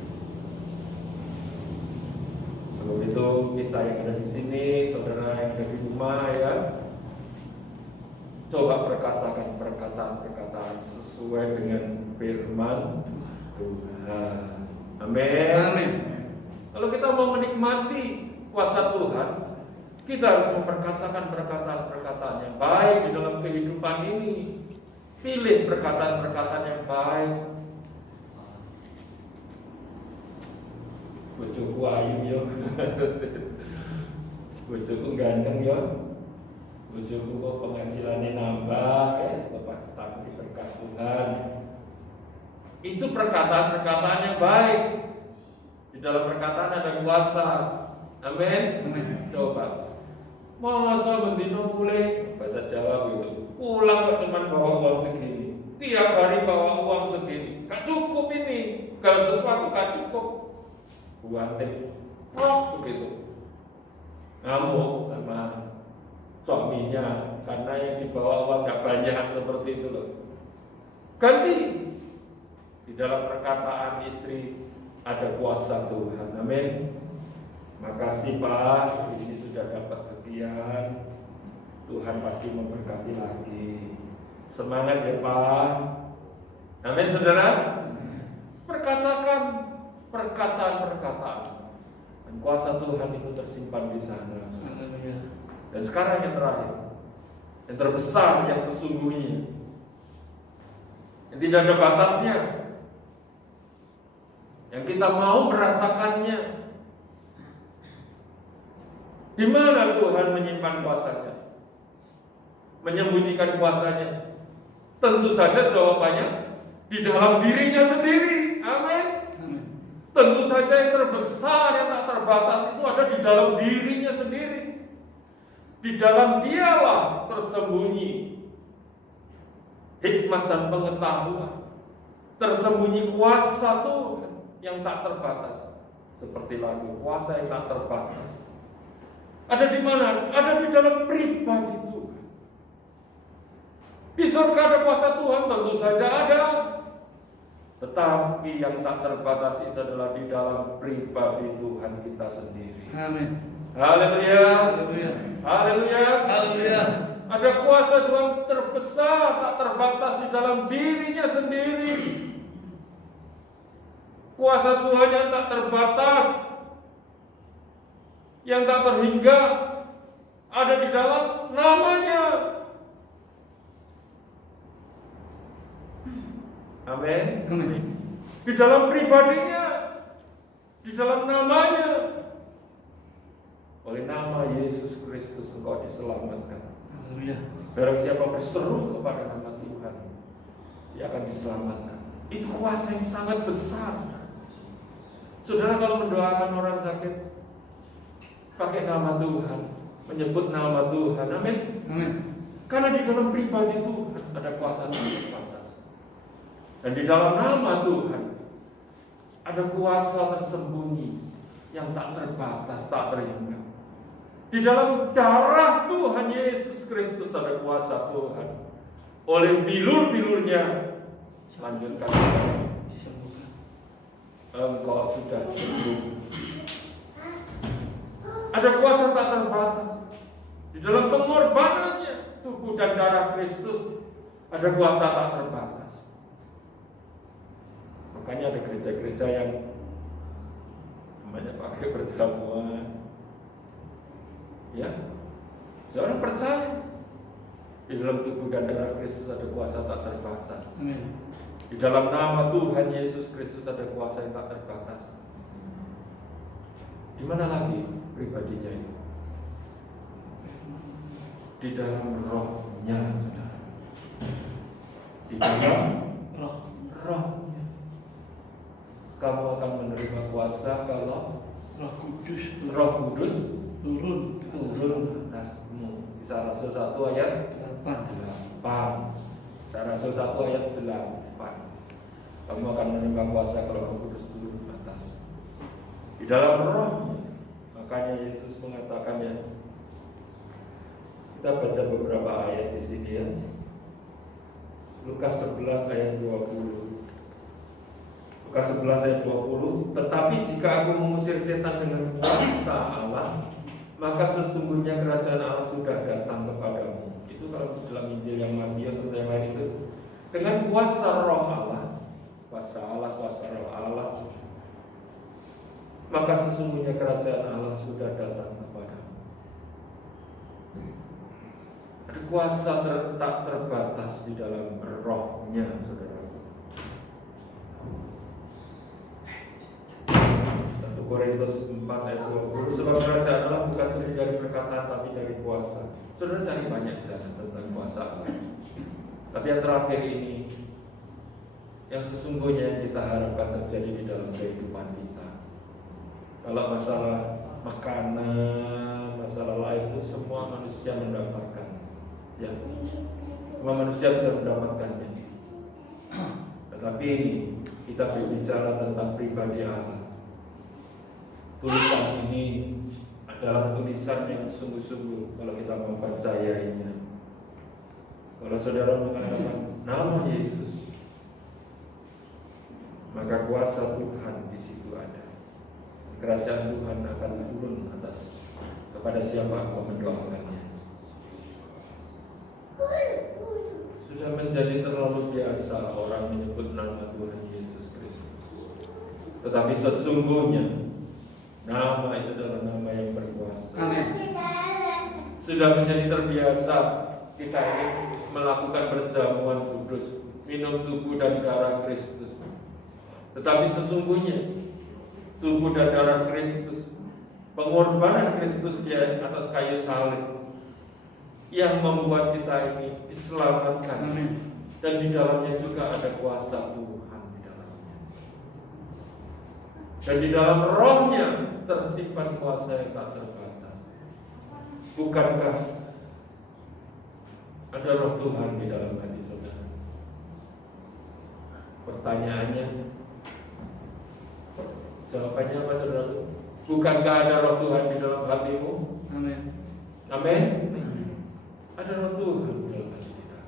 Sebab itu kita yang ada di sini, saudara yang ada di rumah ya, coba perkatakan perkataan-perkataan sesuai dengan firman Tuhan. Amin. Amin. Kalau kita mau menikmati kuasa Tuhan, kita harus memperkatakan perkataan-perkataan yang baik di dalam kehidupan ini. Pilih perkataan-perkataan yang baik. Bojoku ayu yo. Bojoku ganteng yo. Bojoku kok penghasilannya nambah, lepas setahun diberkat Tuhan. Itu perkataan-perkataan yang baik. Di dalam perkataan ada kuasa. Amin. Coba. Masa bendino boleh bahasa Jawa gitu. Pulang kok cuma bawa uang segini. Tiap hari bawa uang segini. Gak cukup ini. Kalau sesuatu gak cukup. Buantek. Begitu. Ngamuk sama suaminya karena yang dibawa uang gak banyak seperti itu loh. Ganti. Di dalam perkataan istri ada kuasa Tuhan. Amin. Makasih Pak, ini sudah dapat sekian. Tuhan pasti memberkati lagi. Semangat ya Pak. Amin saudara. Perkatakan perkataan-perkataan. Dan kuasa Tuhan itu tersimpan di sana. Dan sekarang yang terakhir, yang terbesar, yang sesungguhnya, yang tidak ada batasnya, yang kita mau merasakannya. Di mana Tuhan menyimpan kuasanya? Menyembunyikan kuasanya? Tentu saja jawabannya di dalam dirinya sendiri. Amin. Tentu saja yang terbesar, yang tak terbatas itu ada di dalam dirinya sendiri. Di dalam dialah tersembunyi hikmat dan pengetahuan, tersembunyi kuasa Tuhan yang tak terbatas. Seperti lagu, kuasa yang tak terbatas. Ada di mana? Ada di dalam pribadi Tuhan. Di surga ada kuasa Tuhan, tentu saja ada. Tetapi yang tak terbatas itu adalah di dalam pribadi Tuhan kita sendiri. Amin. Haleluya. Haleluya. Haleluya. Haleluya. Ada kuasa Tuhan terbesar, tak terbatas di dalam dirinya sendiri. Kuasa Tuhan yang tak terbatas, yang tak terhingga, ada di dalam namanya. Amin. Amin. Di dalam pribadinya, di dalam namanya. Oleh nama Yesus Kristus engkau diselamatkan. Haleluya. Barang siapa berseru kepada nama Tuhan, dia akan diselamatkan. Itu kuasa yang sangat besar. Saudara kalau mendoakan orang sakit, pakai nama Tuhan, menyebut nama Tuhan. Amin. Amin. Karena di dalam pribadi Tuhan ada kuasa yang terbatas. Dan di dalam nama Tuhan ada kuasa tersembunyi yang tak terbatas, tak terhingga. Di dalam darah Tuhan Yesus Kristus ada kuasa Tuhan. Oleh bilur-bilurnya, lanjutkan. Engkau sudah sembuh. Ada kuasa tak terbatas. Di dalam pengorbanannya, tubuh dan darah Kristus, ada kuasa tak terbatas. Makanya ada gereja-gereja yang namanya pakai perjamuan. Ya, seorang percaya di dalam tubuh dan darah Kristus ada kuasa tak terbatas. Amin. Di dalam nama Tuhan Yesus Kristus ada kuasa yang tak terbatas. Di mana lagi pribadinya itu? Di dalam rohnya, saudara. Di dalam rohnya. Kamu akan menerima kuasa kalau Roh Kudus turun atasmu. Kisah Rasul 1 ayat 8. Kisah Rasul 1 ayat 8. Kamu akan menerima kuasa kalau Roh Kudus turun atas. Di dalam roh. Makanya Yesus mengatakan ya. Kita baca beberapa ayat di sini ya. Lukas 11 ayat 20. Lukas 11 ayat 20. Tetapi jika aku mengusir setan dengan kuasa Allah, maka sesungguhnya kerajaan Allah sudah datang kepadamu. Itu kalau dalam Injil yang Matius atau yang lain itu dengan kuasa roh Allah, kuasa Allah, kuasa roh Allah, maka sesungguhnya kerajaan Allah sudah datang kepadamu. Ada kuasa tak terbatas di dalam rohnya, saudara. 1 Korintus 4 ayat 20. Sebab kerajaan Allah bukan terdiri dari perkataan tapi dari kuasa. Saudara cari banyak di sana tentang kuasa Allah. Tapi yang terakhir ini yang sesungguhnya yang kita harapkan terjadi di dalam kehidupan kita. Kalau masalah makanan, masalah lain itu semua manusia mendapatkan, ya, semua manusia bisa mendapatkannya. Tetapi ini kita berbicara tentang pribadi Allah. Tulisan ini adalah tulisan yang sungguh-sungguh kalau kita mempercayainya. Kalau saudara mengatakan nama Yesus, maka kuasa Tuhan di situ ada. Kerajaan Tuhan akan turun atas kepada siapa yang mendoakannya. Sudah menjadi terlalu biasa orang menyebut nama Tuhan Yesus Kristus. Tetapi sesungguhnya nama itu adalah nama yang berkuasa. Amin. Sudah menjadi terbiasa kita ini melakukan perjamuan kudus, minum tubuh dan darah Kristus. Tetapi sesungguhnya tubuh dan darah Kristus, pengorbanan Kristus di atas kayu salib yang membuat kita ini diselamatkan. Amin. Dan di dalamnya juga ada kuasa Tuhan di dalamnya. Dan di dalam rohnya tersimpan kuasa yang tak terbatas. Bukankah ada roh Tuhan di dalam hati saudara? Pertanyaannya, jawabannya apa saudara? Bukankah ada roh Tuhan di dalam hatimu? Amin. Amin. Ada roh Tuhan di dalam hati kita.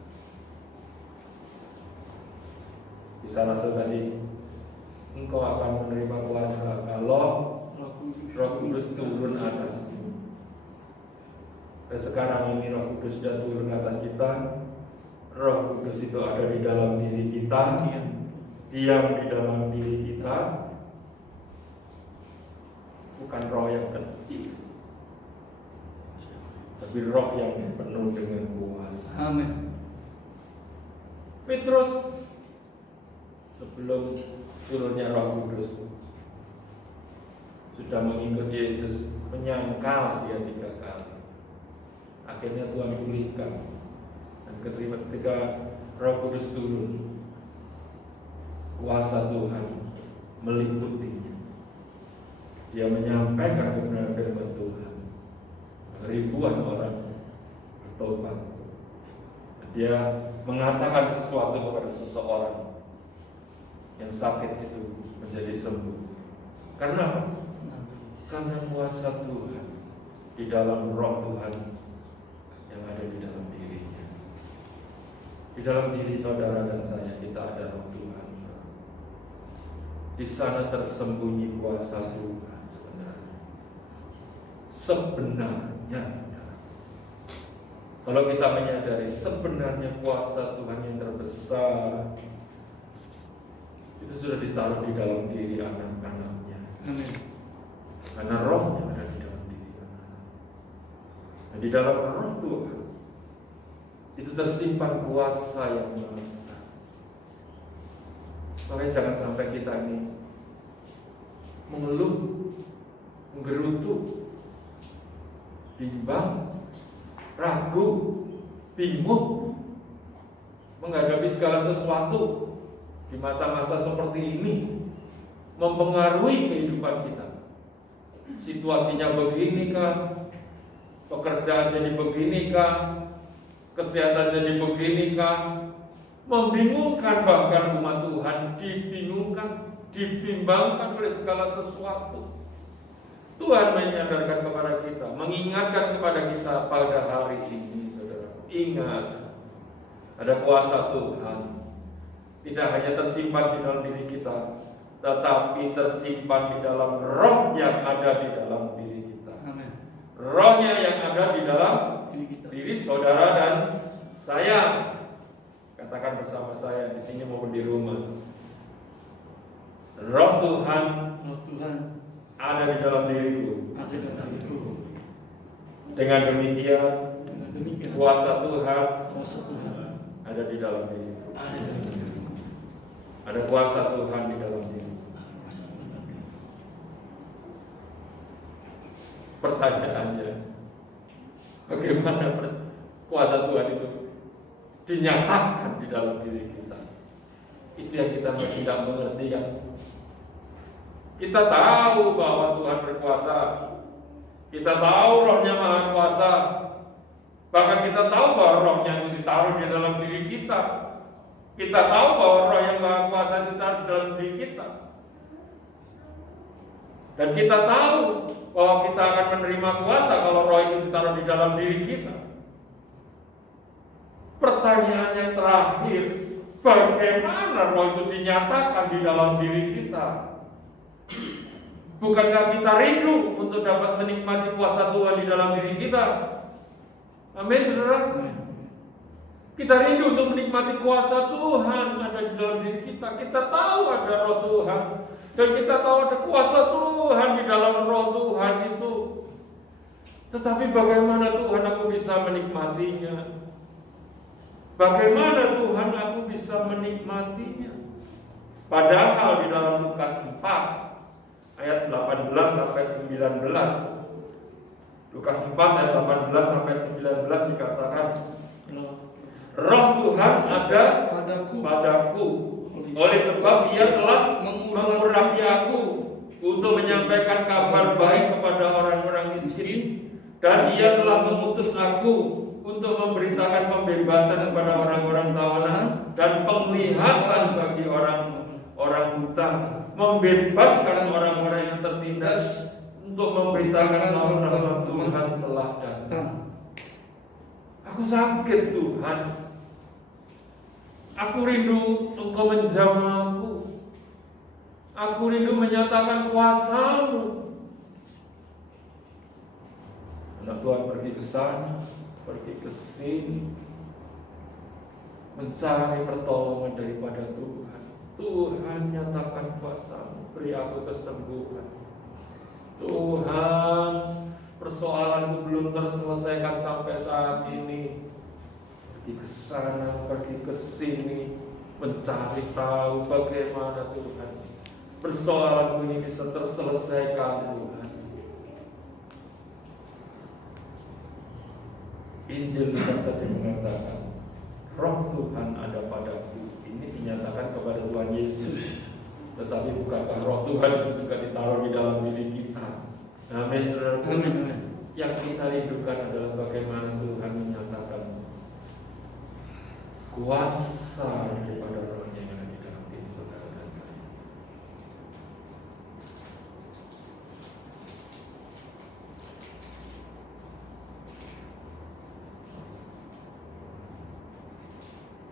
Bisa masuk tadi, engkau akan menerima kuasa kalau Roh Kudus turun atasmu. Dan sekarang ini Roh Kudus sudah turun atas kita. Roh Kudus itu ada di dalam diri kita, diam di dalam diri kita. Bukan roh yang kecil, tapi roh yang penuh dengan kuasa. Amin. Petrus sebelum turunnya Roh Kudus sudah mengikut Yesus, menyangkal dia 3 kali. Akhirnya Tuhan pulihkan. Dan ketika Roh Kudus turun, kuasa Tuhan meliputinya. Dia menyampaikan kebenaran firman Tuhan. Ribuan orang bertobat. Dia mengatakan sesuatu kepada seseorang yang sakit itu menjadi sembuh. Karena apa? Karena kuasa Tuhan di dalam roh Tuhan yang ada di dalam dirinya. Di dalam diri saudara dan saya kita ada roh Tuhan. Di sana tersembunyi kuasa Tuhan sebenarnya. Sebenarnya. Kalau kita menyadari sebenarnya kuasa Tuhan yang terbesar itu sudah ditaruh di dalam diri anak-anaknya. Amin. Karena rohnya ada di dalam diri anak-anak. Dan di dalam roh Tuhan itu tersimpan kuasa yang besar. Makanya jangan sampai kita ini mengeluh, menggerutu, bimbang, ragu, bingung menghadapi segala sesuatu di masa-masa seperti ini mempengaruhi kehidupan kita. Situasinya beginikah? Pekerjaan jadi beginikah? Kesehatan jadi beginikah? Membingungkan bahkan umat Tuhan, dibingungkan, dibimbangkan oleh segala sesuatu. Tuhan menyadarkan kepada kita, mengingatkan kepada kita pada hari ini, saudara. Ingat, ada kuasa Tuhan. Tidak hanya tersimpan di dalam diri kita, tetapi tersimpan di dalam roh yang ada di dalam diri kita. Amin. Rohnya yang ada di dalam diri saudara dan saya. Katakan bersama saya di sini maupun di rumah. Roh Tuhan ada di dalam diriku. Dengan demikian kuasa Tuhan ada di dalam diriku. Ada kuasa Tuhan di dalam diri. Pertanyaannya, bagaimana kuasa Tuhan itu dinyatakan di dalam diri kita? Itu yang kita masih tidak mengerti kan. Kita tahu bahwa Tuhan berkuasa. Kita tahu Roh-Nya Maha Kuasa. Bahkan kita tahu bahwa Roh-Nya itu ditaruh di dalam diri kita. Kita tahu bahwa Roh yang Maha Kuasa itu ditaruh di dalam diri kita. Dan kita tahu bahwa kita akan menerima kuasa kalau Roh itu ditaruh di dalam diri kita. Pertanyaan yang terakhir, bagaimana Roh itu dinyatakan di dalam diri kita? Bukankah kita rindu untuk dapat menikmati kuasa Tuhan di dalam diri kita? Amin, saudara. Kita rindu untuk menikmati kuasa Tuhan ada di dalam diri kita. Kita tahu ada Roh Tuhan, dan kita tahu ada kuasa Tuhan di dalam Roh Tuhan itu. Tetapi bagaimana Tuhan aku bisa menikmatinya? Bagaimana Tuhan aku bisa menikmatinya? Padahal di dalam Lukas 4 ayat 18 sampai 19, Lukas 4 ayat 18 sampai 19 dikatakan, Roh Tuhan ada padaku, oleh sebab Ia telah mengurapi aku untuk menyampaikan kabar baik kepada orang-orang miskin, dan Ia telah mengutus aku untuk memberitakan pembebasan kepada orang-orang tawanan dan penglihatan bagi orang buta, membebaskan orang-orang yang tertindas, untuk memberitakan bahwa rahmat Tuhan telah datang. Aku sakit Tuhan, aku rindu Engkau menjamah aku rindu menyatakan kuasa-Mu. Anak Tuhan pergi ke sana, pergi ke sini, mencari pertolongan daripada Tuhan. Tuhan nyatakan kuasa-Mu, beri aku kesembuhan. Tuhan, persoalanku belum terselesaikan sampai saat ini. Pergi ke sana, pergi ke sini, mencari tahu bagaimana Tuhan persoalanku ini bisa terselesaikan, Tuhan. Injil Lukas tadi mengatakan, Roh Tuhan ada padaku. Ini dinyatakan kepada Tuhan Yesus. Tetapi bukankah Roh Tuhan itu juga ditaruh di dalam diri kita? Amin, saudara. Yang kita rindukan adalah bagaimana Tuhan menyatakan kuasa daripada Roh-Nya yang ada di dalam diri saudara dan saya.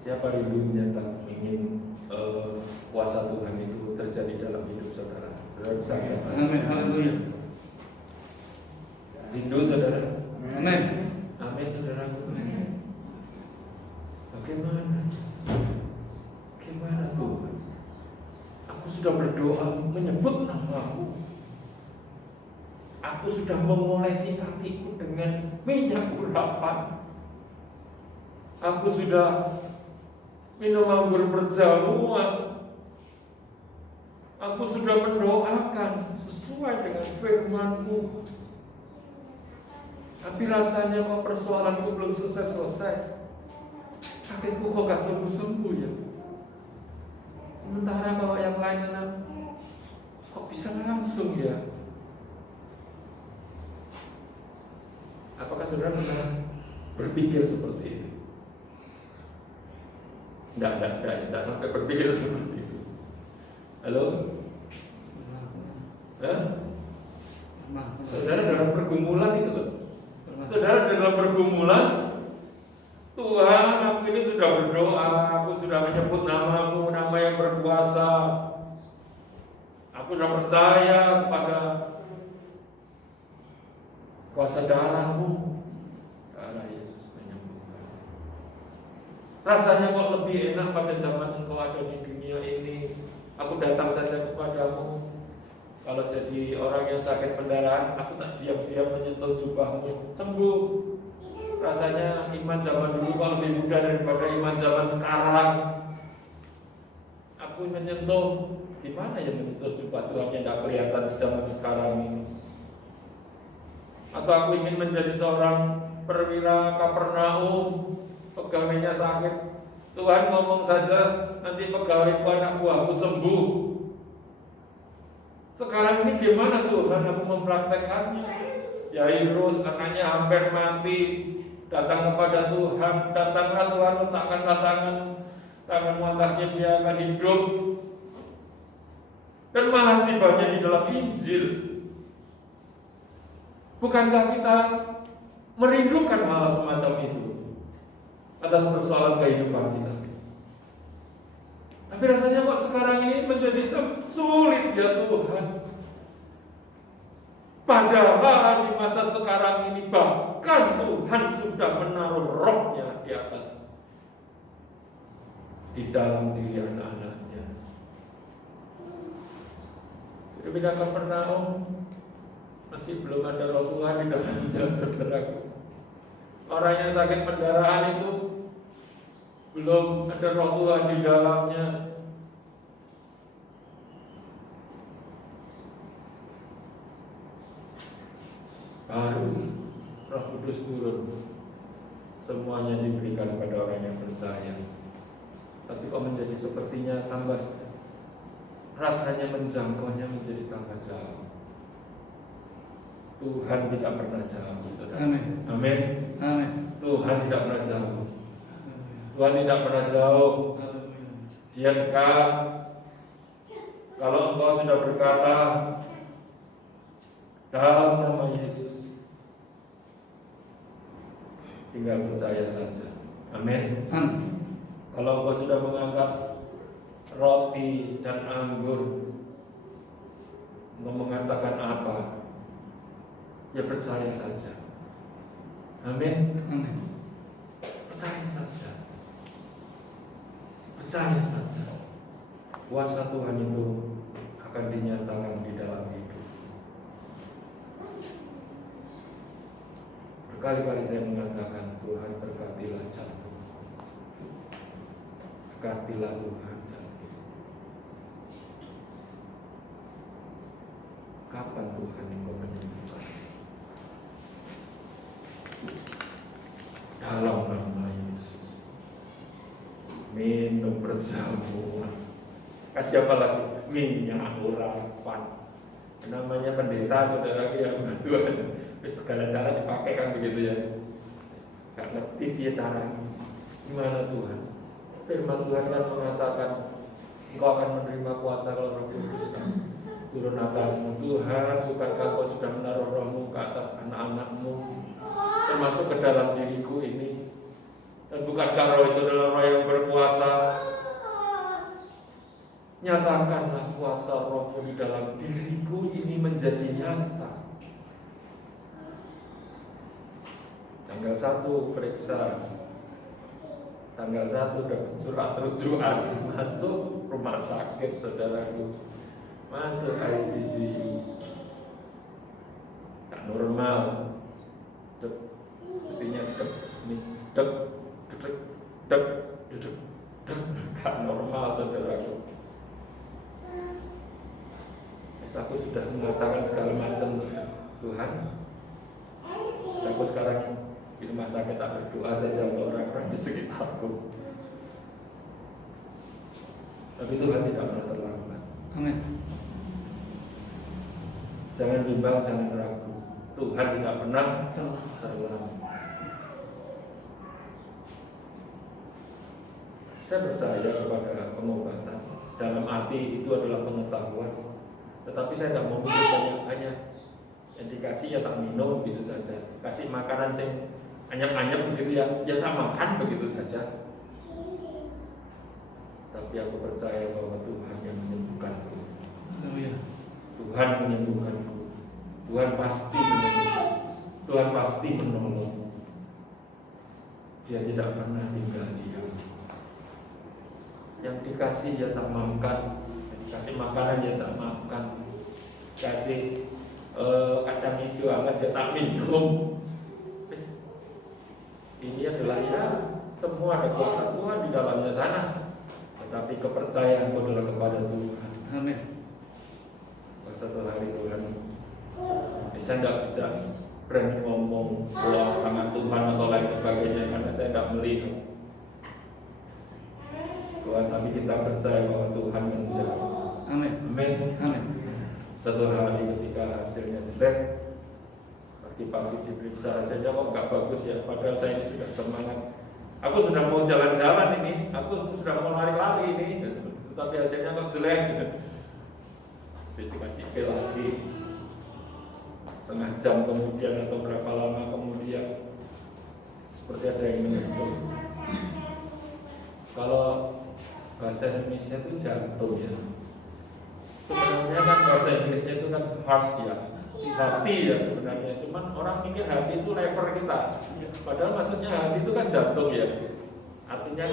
Siapa rindunya ingin kuasa Tuhan itu terjadi dalam hidup saudara? Saudara bisa katakan. Amin, haleluya. Rindu saudara? Amin. Amin saudara. Bagaimana Tuhan? Aku sudah berdoa menyebut nama-Mu. Aku sudah mengolesi hatiku dengan minyak urapan. Aku sudah minum anggur berjamuan. Aku sudah mendoakan sesuai dengan firman-Mu. Tapi rasanya kok persoalanku belum selesai. Sakitku kok gak sembuh-sembuh ya. Sementara kalau yang lain kok bisa langsung ya. Apakah saudara pernah berpikir seperti itu? Tidak sampai berpikir seperti itu. Halo? Saudara dalam pergumulan itu, saudara dalam pergumulan, Tuhan, aku ini sudah berdoa, aku sudah menyebut nama-Mu, nama yang berkuasa. Aku sudah percaya kepada kuasa darah-Mu, darah Yesus menyembuhkan. Rasanya kok lebih enak pada zaman Engkau ada di dunia ini. Aku datang saja kepadamu. Kalau jadi orang yang sakit pendarahan, aku tak diam-diam menyentuh jubah-Mu, sembuh. Rasanya iman zaman dulu kok lebih mudah daripada iman zaman sekarang. Aku menyentuh, gimana ya menyentuh jubah Tuhan yang tidak kelihatan di zaman sekarang ini? Atau aku ingin menjadi seorang perwira Kapernaum, pegawainya sakit, Tuhan ngomong saja, nanti pegawaiku anak buahku sembuh. Sekarang ini gimana Tuhan aku mempraktekannya? Yairus anaknya hampir mati, datang kepada Tuhan, datanglah Tuhan, letakkanlah tangan atasnya, dia akan hidup. Dan masih banyak di dalam Injil. Bukankah kita merindukan hal semacam itu atas persoalan kehidupan kita? Tapi rasanya kok sekarang ini menjadi sulit ya Tuhan. Padahal di masa sekarang ini bahkan Tuhan sudah menaruh rohnya di atas, di dalam diri anak-anaknya. Jadi bila Kapernaum masih belum ada roh Tuhan di dalamnya, saudaraku. Orang yang sakit pendarahan itu belum ada roh Tuhan di dalamnya. Baru Roh Kudus turun, semuanya diberikan pada orang yang percaya. Tapi kok menjadi sepertinya tambah, rasanya menjangkaunya menjadi tambah jauh. Tuhan tidak pernah jauh, saudara. Amin. Amin. Amin. Tuhan tidak pernah jauh. Tuhan tidak pernah jauh. Dia dekat. Kalau engkau sudah berkata dalam nama Yesus, tinggal percaya saja. Amin. Amin. Kalau engkau sudah mengangkat roti dan anggur, engkau mengatakan apa? Ya percaya saja. Amin. Amin. Percaya saja. Percaya saja. Kuasa Tuhan itu akan dinyatakan di dalam hidup. Berkali-kali saya mengatakan, Tuhan berkatilah jantung. Berkatilah Tuhan jantung. Kapan Tuhan engkau menyembuhkan? Dalam nama Yesus. Minum berjamuan. Kasih apa lagi? Minyak urapan. Namanya pendeta, saudara yang Tuhan segala cara dipakai kan begitu ya. Gak ngerti dia caranya. Gimana Tuhan? Firman Tuhan kan mengatakan engkau akan menerima kuasa kalau Roh Kudus turun atasmu. Tuhan, bukankah kau sudah menaruh rohmu ke atas anak-anakmu, termasuk ke dalam diriku ini? Dan bukankah roh itu adalah roh yang berkuasa? Nyatakanlah kuasa rohmu di dalam diriku ini menjadi nyata. Tanggal 1 periksa, tanggal 1 dapat surat rujukan, masuk rumah sakit, saudaraku, masuk ICU, tak normal, dek, mestinya dek, ini dek, dek, dek, dek, dek, tak normal, saudaraku. Aku sudah mengatakan segala macam, Tuhan, aku sekarang di rumah sakit tak berdoa saja untuk orang-orang di sekitarku. Tapi Tuhan tidak pernah terlambat. Amin. Jangan bimbang, jangan ragu. Tuhan tidak pernah terlambat. Saya percaya kepada pengobatan. Dalam arti itu adalah pengetahuan. Tetapi saya tidak mau banyak-banyak. Yang dikasih ya tak minum begitu saja. Kasih makanan yang anyap-anyap begitu ya tak makan begitu saja. Tapi aku percaya bahwa Tuhan yang menyembuhkanku. Tuhan menyembuhkanku. Tuhan pasti menyembuhkan. Tuhan pasti menolong. Dia tidak pernah tinggal diam. Yang dikasih dia tak makan, yang dikasih makanan dia tak makan, kasih kacang hijau hangat dia tak minum. Ini adalah ya semua ada kuasa Tuhan di dalamnya sana. Tetapi kepercayaan adalah kepada Tuhan. Amin. Satu hari Tuhan, saya tidak bisa berani ngomong bahwa tangan Tuhan atau lain sebagainya karena saya tidak melihat. Tuhan, tapi kita percaya bahwa Tuhan menjawab. Amin. Amin. Amin. Satu hari ketika hasilnya jelek, pagi-pagi diperiksa hasilnya kok nggak bagus ya, padahal saya ini sudah semangat. Aku sudah mau jalan-jalan ini, aku sudah mau lari-lari ini, tetapi hasilnya kok jelek. Terus dikasih pil lagi, setengah jam kemudian atau berapa lama kemudian, seperti ada yang menyentuh. Kalau bahasa Indonesia itu jantung ya. Sebenarnya kan bahasa Inggrisnya itu kan heart ya, hati ya sebenarnya. Cuman orang mikir hati itu lever kita. Padahal maksudnya hati itu kan jantung ya. Artinya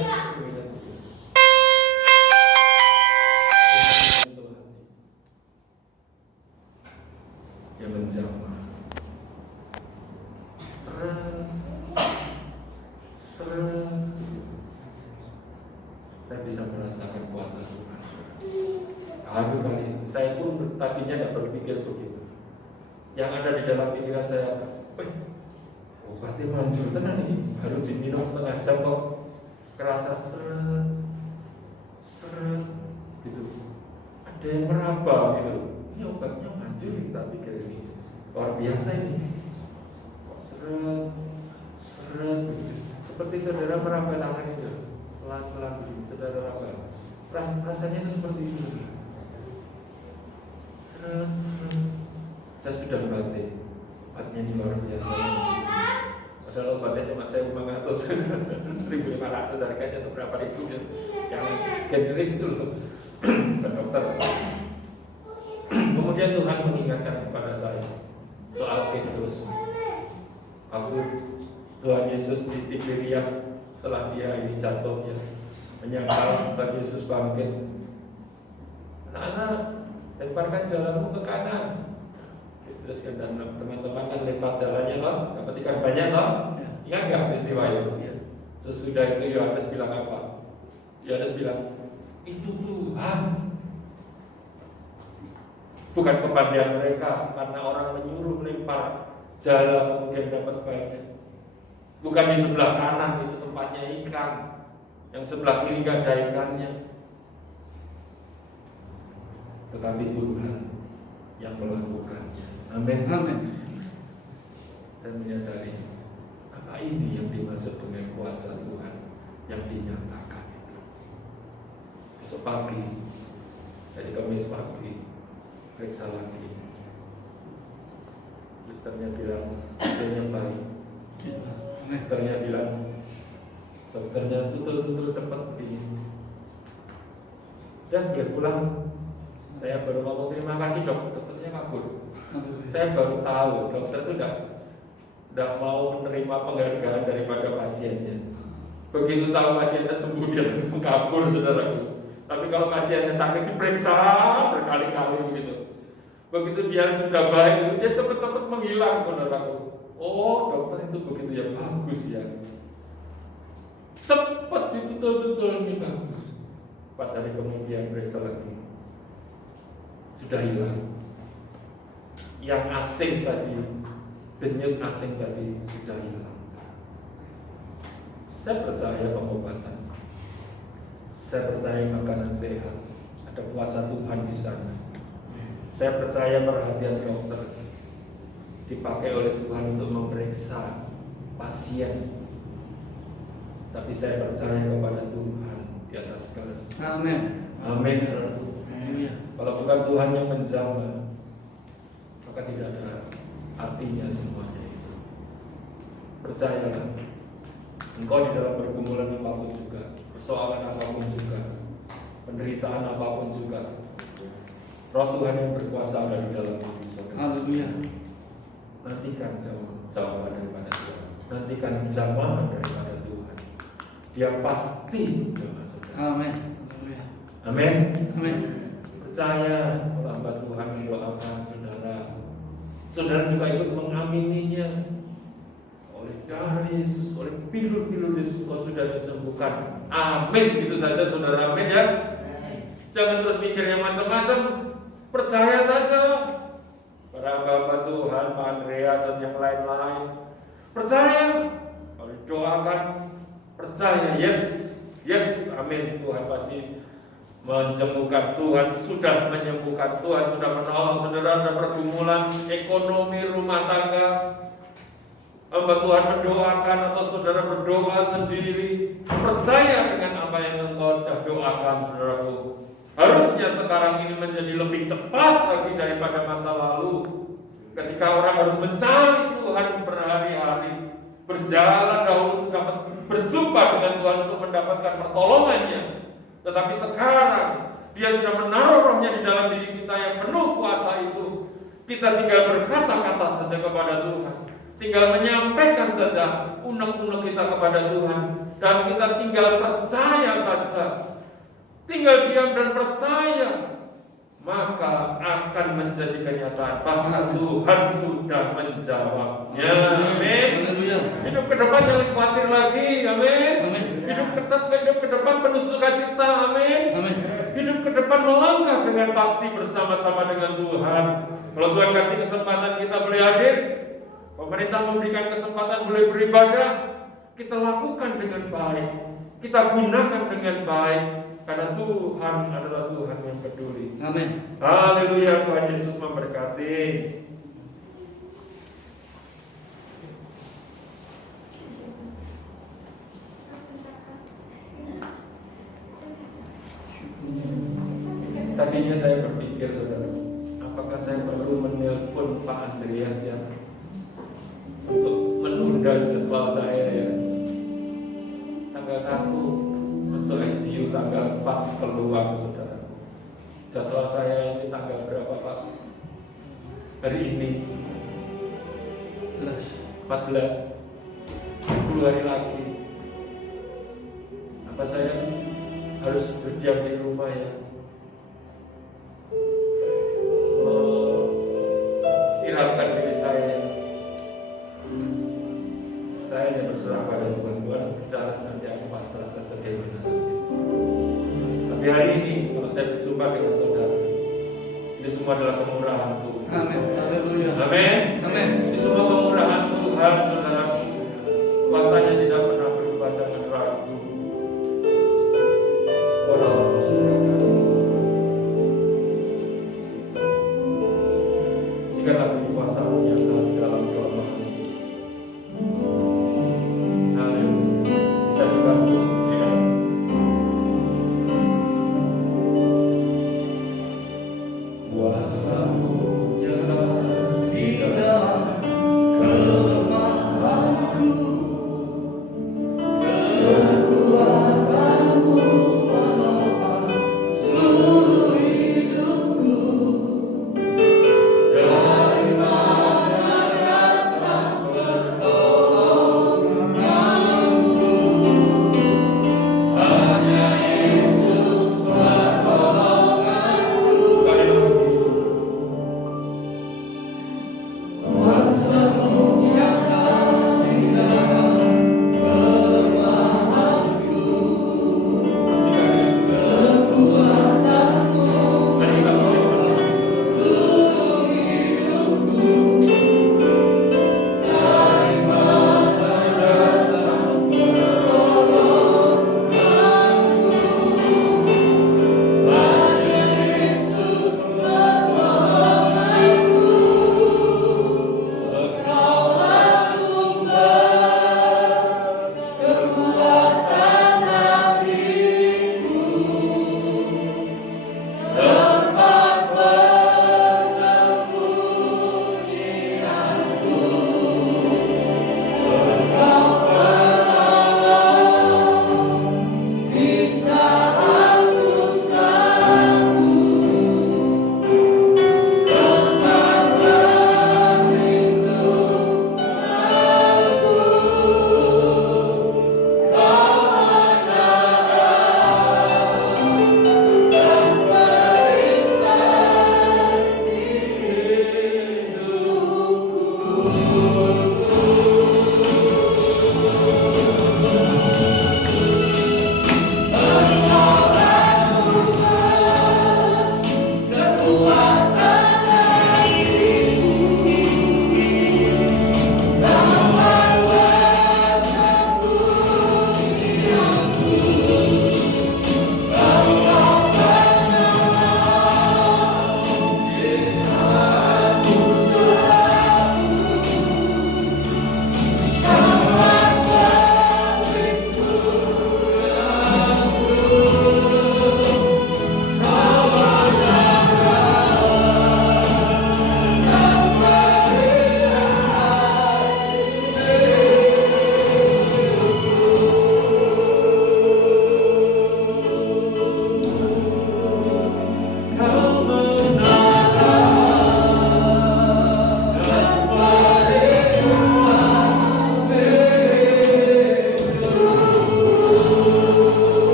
yang menjamah. Saya bisa merasakan kuasa Tuhan. Haru kali ini. Saya pun tadinya tidak berpikir begitu. Yang ada di dalam pikiran saya, obatnya manjur tenang nih. Baru diminum setengah jam kok kerasa seret gitu. Ada yang meraba gitu. Ini obatnya manjur kita pikir ini. Luar biasa ini. Kok seret gitu. Seperti saudara meraba tangan itu. Pelan-pelan saudara raba. Rasanya itu seperti itu. Saya sudah berarti obatnya ini luar biasa. Padahal obatnya cuma 1.500, 1.500 harganya atau berapa ribu ya. Yang generik itu loh, bukan dokter. Kemudian Tuhan mengingatkan kepada saya soal Petrus. Tuhan Yesus di Tiberias setelah dia ini jatuh ya, menyangkal Tuhan Yesus bangkit. Anak-anak, lemparkan jalanmu ke kanan. Terus kan teman-teman kan lempar jalannya loh, dapat ikan banyak loh. Ingat nggak peristiwa itu? Sesudah itu Yohanes bilang apa? Yohanes bilang, itu Tuhan. Bukan kepandaian mereka, karena orang menyuruh melempar jalan kemudian dapat banyak. Bukan di sebelah kanan itu tempatnya ikan, yang sebelah kiri nggak ada ikannya. Tetapi Tuhan yang melakukannya. Amin. Amin. Dan menyadari apa ini yang dimaksud dengan kuasa Tuhan yang dinyatakan itu. Besok pagi, dari Kamis pagi, periksa lagi. Susternya bilang hasilnya baik. Dokternya betul-betul cepat begini. Dan boleh pulang. Saya baru ngomong terima kasih dok, dokternya kabur. Saya baru tahu dokter itu tidak mau menerima penghargaan daripada pasiennya. Begitu tahu pasiennya sembuh dia langsung kabur, saudaraku. Tapi kalau pasiennya sakit diperiksa berkali-kali begitu. Begitu dia sudah baik itu dia cepat-cepat menghilang, saudaraku. Oh, dokter itu begitu ya, bagus ya. Cepat itu betul-betul ini bagus. 4 hari kemudian periksa lagi. Sudah hilang. Yang asing tadi, denyut asing tadi sudah hilang. Saya percaya pengobatan. Saya percaya makanan sehat. Ada kuasa Tuhan di sana. Saya percaya perhatian dokter dipakai oleh Tuhan untuk memeriksa pasien. Tapi saya percaya kepada Tuhan di atas segala sesuatu. Amin. Amin. Kalau bukan Tuhan yang menjamah, maka tidak ada artinya semuanya itu. Percayalah, engkau di dalam pergumulan apapun juga, persoalan apapun juga, penderitaan apapun juga, Roh Tuhan yang berkuasa ada di dalam diri saudara. Haleluya. Nantikan jawaban daripada Tuhan. Nantikan jamaah daripada Tuhan. Dia pasti jamaah saudara. Amin. Amin. Amin. Percaya kalau hamba Tuhan mendoakan saudara. Saudara juga ikut mengamininya. Oleh darah Yesus, oleh pilur-pilur Yesus, kau sudah disembuhkan. Amin. Itu saja saudara. Amin ya. Jangan terus mikir yang macam-macam. Percaya saja. Para hamba Tuhan, Pak Andreas dan yang lain-lain. Percaya. Kalau doakan, percaya. Yes. Amin. Tuhan pasti menyembuhkan Tuhan, sudah menyembuhkan Tuhan, sudah menolong saudara dalam pergumulan ekonomi rumah tangga. Hamba Tuhan mendoakan atau saudara berdoa sendiri, percaya dengan apa yang engkau sudah doakan saudaraku. Harusnya sekarang ini menjadi lebih cepat lagi daripada masa lalu, ketika orang harus mencari Tuhan berhari-hari, berjalan dahulu untuk dapat berjumpa dengan Tuhan untuk mendapatkan pertolongannya. Tetapi sekarang Dia sudah menaruh rohnya di dalam diri kita yang penuh kuasa itu. Kita tinggal berkata-kata saja kepada Tuhan, tinggal menyampaikan saja unek-unek kita kepada Tuhan, dan kita tinggal percaya saja, tinggal diam dan percaya, maka akan menjadi kenyataan bahwa Tuhan sudah menjawabnya. Amin. Hidup ke depan jangan khawatir lagi. Amin. Hidup ke depan penuh sukacita. Amin. Hidup ke depan melangkah dengan pasti bersama-sama dengan Tuhan. Kalau Tuhan kasih kesempatan kita boleh hadir, pemerintah memberikan kesempatan boleh beribadah, kita lakukan dengan baik, kita gunakan dengan baik, karena Tuhan adalah Tuhan yang peduli. Amin. Haleluya, Tuhan Yesus memberkati. Tadinya saya berpikir, saudara, apakah saya perlu menelpon Pak Andreas ya untuk menunda jadwal saya ya. Tanggal 1 masuk ICU, tanggal 4 keluar, saudara. Jadwal saya ini tanggal berapa, Pak? Hari ini 14, 10 hari lagi. Apa saya harus berdiam di rumah ya? Istirahatkan diri saya. Saya hanya berserah pada Tuhan. Tuhan berjalan, nanti aku pasrah saja bagaimana. Tapi hari ini kalau saya berjumpa dengan saudara, ini semua adalah kemurahan Tuhan. Amin. Haleluya. Amin. Amin. Ini semua kemurahan Tuhan, saudara. Kuasanya tidak pernah berubah, jangan ragu. Orang jika lagi kuasa nyata di dalam kelemahan. Haleluya. Bisa dibantu ya. Kuasa-Mu nyata di dalam kelemahanku. Kekuatan-Mu menopang seluruh hidupku. Dari mana datang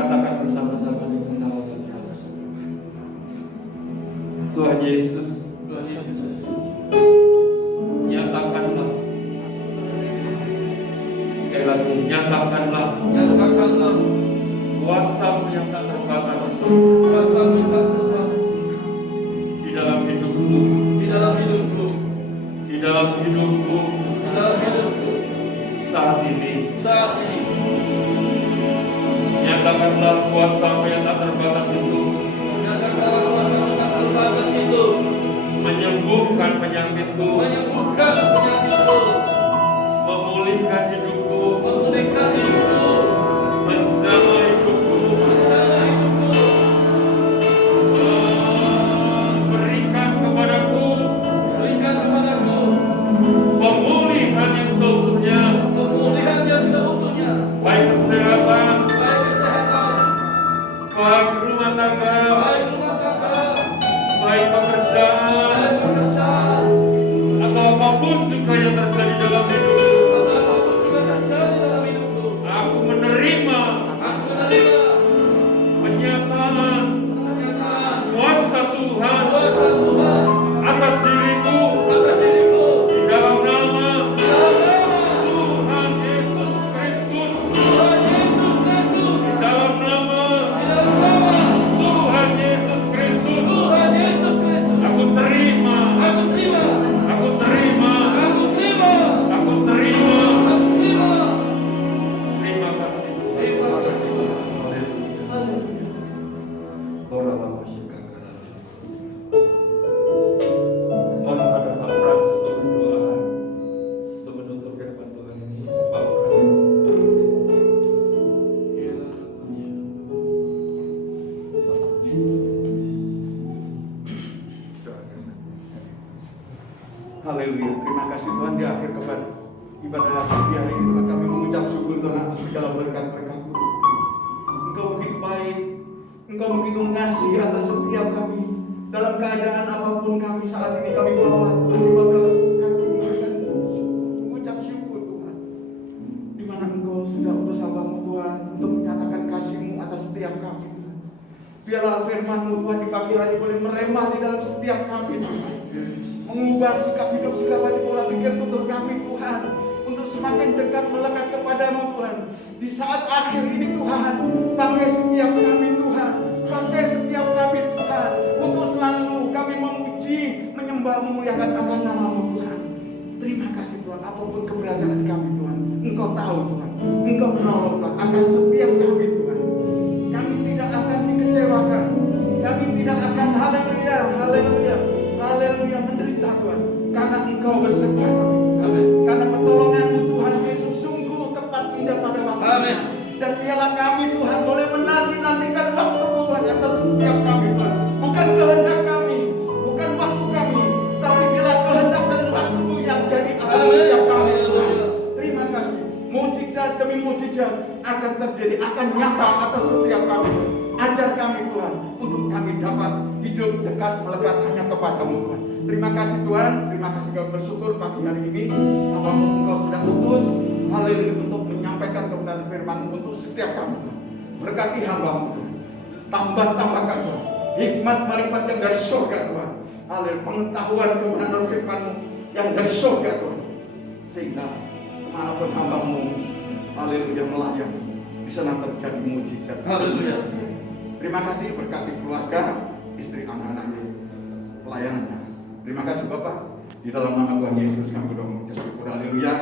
Katakan bersama-sama dengan sahabat-sahabat. Tuhan Yesus, Tuhan Yesus, nyatakanlah. Sekali lagi, nyatakanlah nyatakanlah kuasa-Mu yang tak terbatas kuasa Tuhan di dalam hidupku, di dalam hidupku, di dalam hidupku di dalam hidupku saat ini. saat ini. Nyatakanlah kuasa-Mu yang tak terbatas itu Nyatakanlah kuasa Tuhan terbatas itu menyembuhkan penyakitku, menyembuhkan penyakitku, memulihkan hidupku, memulihkan hidupku, menjamah hidupku, menjaga hidupku, berikan kepadaku berikan kepadaku pemulihan yang seutuhnya, pemulihan yang seutuhnya, baik kesehatan, baik kesehatan, baik rumah tangga, baik rumah tangga, baik pekerjaan, baik pekerjaan, atau apapun juga yang terjadi dalam hidupku. atau apapun juga terjadi dalam hidupku. Aku menerima Aku menerima penyataan pernyataan kuasa Tuhan kuasa Tuhan atas diriku atas diriku di dalam nama dalam nama Tuhan Yesus Kristus, Tuhan Yesus Kristus, di dalam nama di dalam nama Tuhan Yesus Kristus. Tuhan Yesus Kristus. Aku terima, Aku terima, aku terima, aku terima, aku terima. aku terima. Terima kasih. Terima kasih. Haleluya. Orang lama syukur. Mohon pada Pak Frans untuk berdoa untuk menutup firman Tuhan ini. Pak Frans. Haleluya, terima kasih Tuhan. Di akhir kepada ibadah pagi hari ini Tuhan, kami mengucap syukur Tuhan atas segala berkat-berkat Tuhan. Engkau begitu baik, Engkau begitu mengasihi atas setiap kami. Dalam keadaan apapun kami saat ini kami bawa Tuhan di bawah kaki memberikan mengucap syukur Tuhan. Di mana Engkau sudah utus hamba-Mu Tuhan untuk menyatakan kasih-Mu atas setiap kami Tuhan. Biarlah firman-Mu Tuhan di pagi hari boleh meremah di dalam setiap kami Tuhan. Mengubah sikap hidup, sikap hati, pola pikir tutur kami Tuhan, untuk semakin dekat melekat kepadamu Tuhan. Di saat akhir ini Tuhan, pakai setiap kami Tuhan, pakai setiap kami Tuhan, untuk selalu kami memuji, menyembah, memuliakan akan nama-Mu Tuhan. Terima kasih Tuhan, apapun keberadaan kami Tuhan, Engkau tahu Tuhan, Engkau menolong Tuhan akan setiap kami Tuhan. Kami tidak akan dikecewakan, kami tidak akan haleluya, haleluya, haleluya menderita Tuhan, karena Engkau beserta kami. Amin. Karena pertolongan-Mu Tuhan Yesus sungguh tepat indah pada waktunya. Amin. Dan biarlah kami Tuhan boleh menanti-nantikan waktu-Mu Tuhan atas setiap kami Tuhan. Bukan kehendak kami, bukan waktu kami, tapi biarlah kehendak dan waktu-Mu yang jadi atas Amin. setiap kami Tuhan. Haleluya. Terima kasih. Mujizat demi mujizat akan terjadi, akan nyata atas setiap kami Tuhan. Ajar kami Tuhan, untuk kami dapat hidup dekat melekat hanya kepadamu Tuhan. Terima kasih Tuhan, terima kasih kami bersyukur pagi hari ini hamba-Mu Engkau sudah utus, haleluya, untuk menyampaikan kebenaran firman-Mu untuk setiap kami Tuhan. Berkati hamba-Mu Tuhan, tambahkan Tuhan hikmat marifat yang dari surga Tuhan, haleluya, pengetahuan kebenaran firman-Mu yang dari surga Tuhan, sehingga kemanapun hamba-Mu haleluya melayani, di sana terjadi mujizat. Haleluya. Terima kasih, berkati keluarga, istri, anak-anaknya, pelayanannya. Terima kasih Bapak. Di dalam nama Tuhan Yesus kami berdoa mengucap syukur. Haleluya.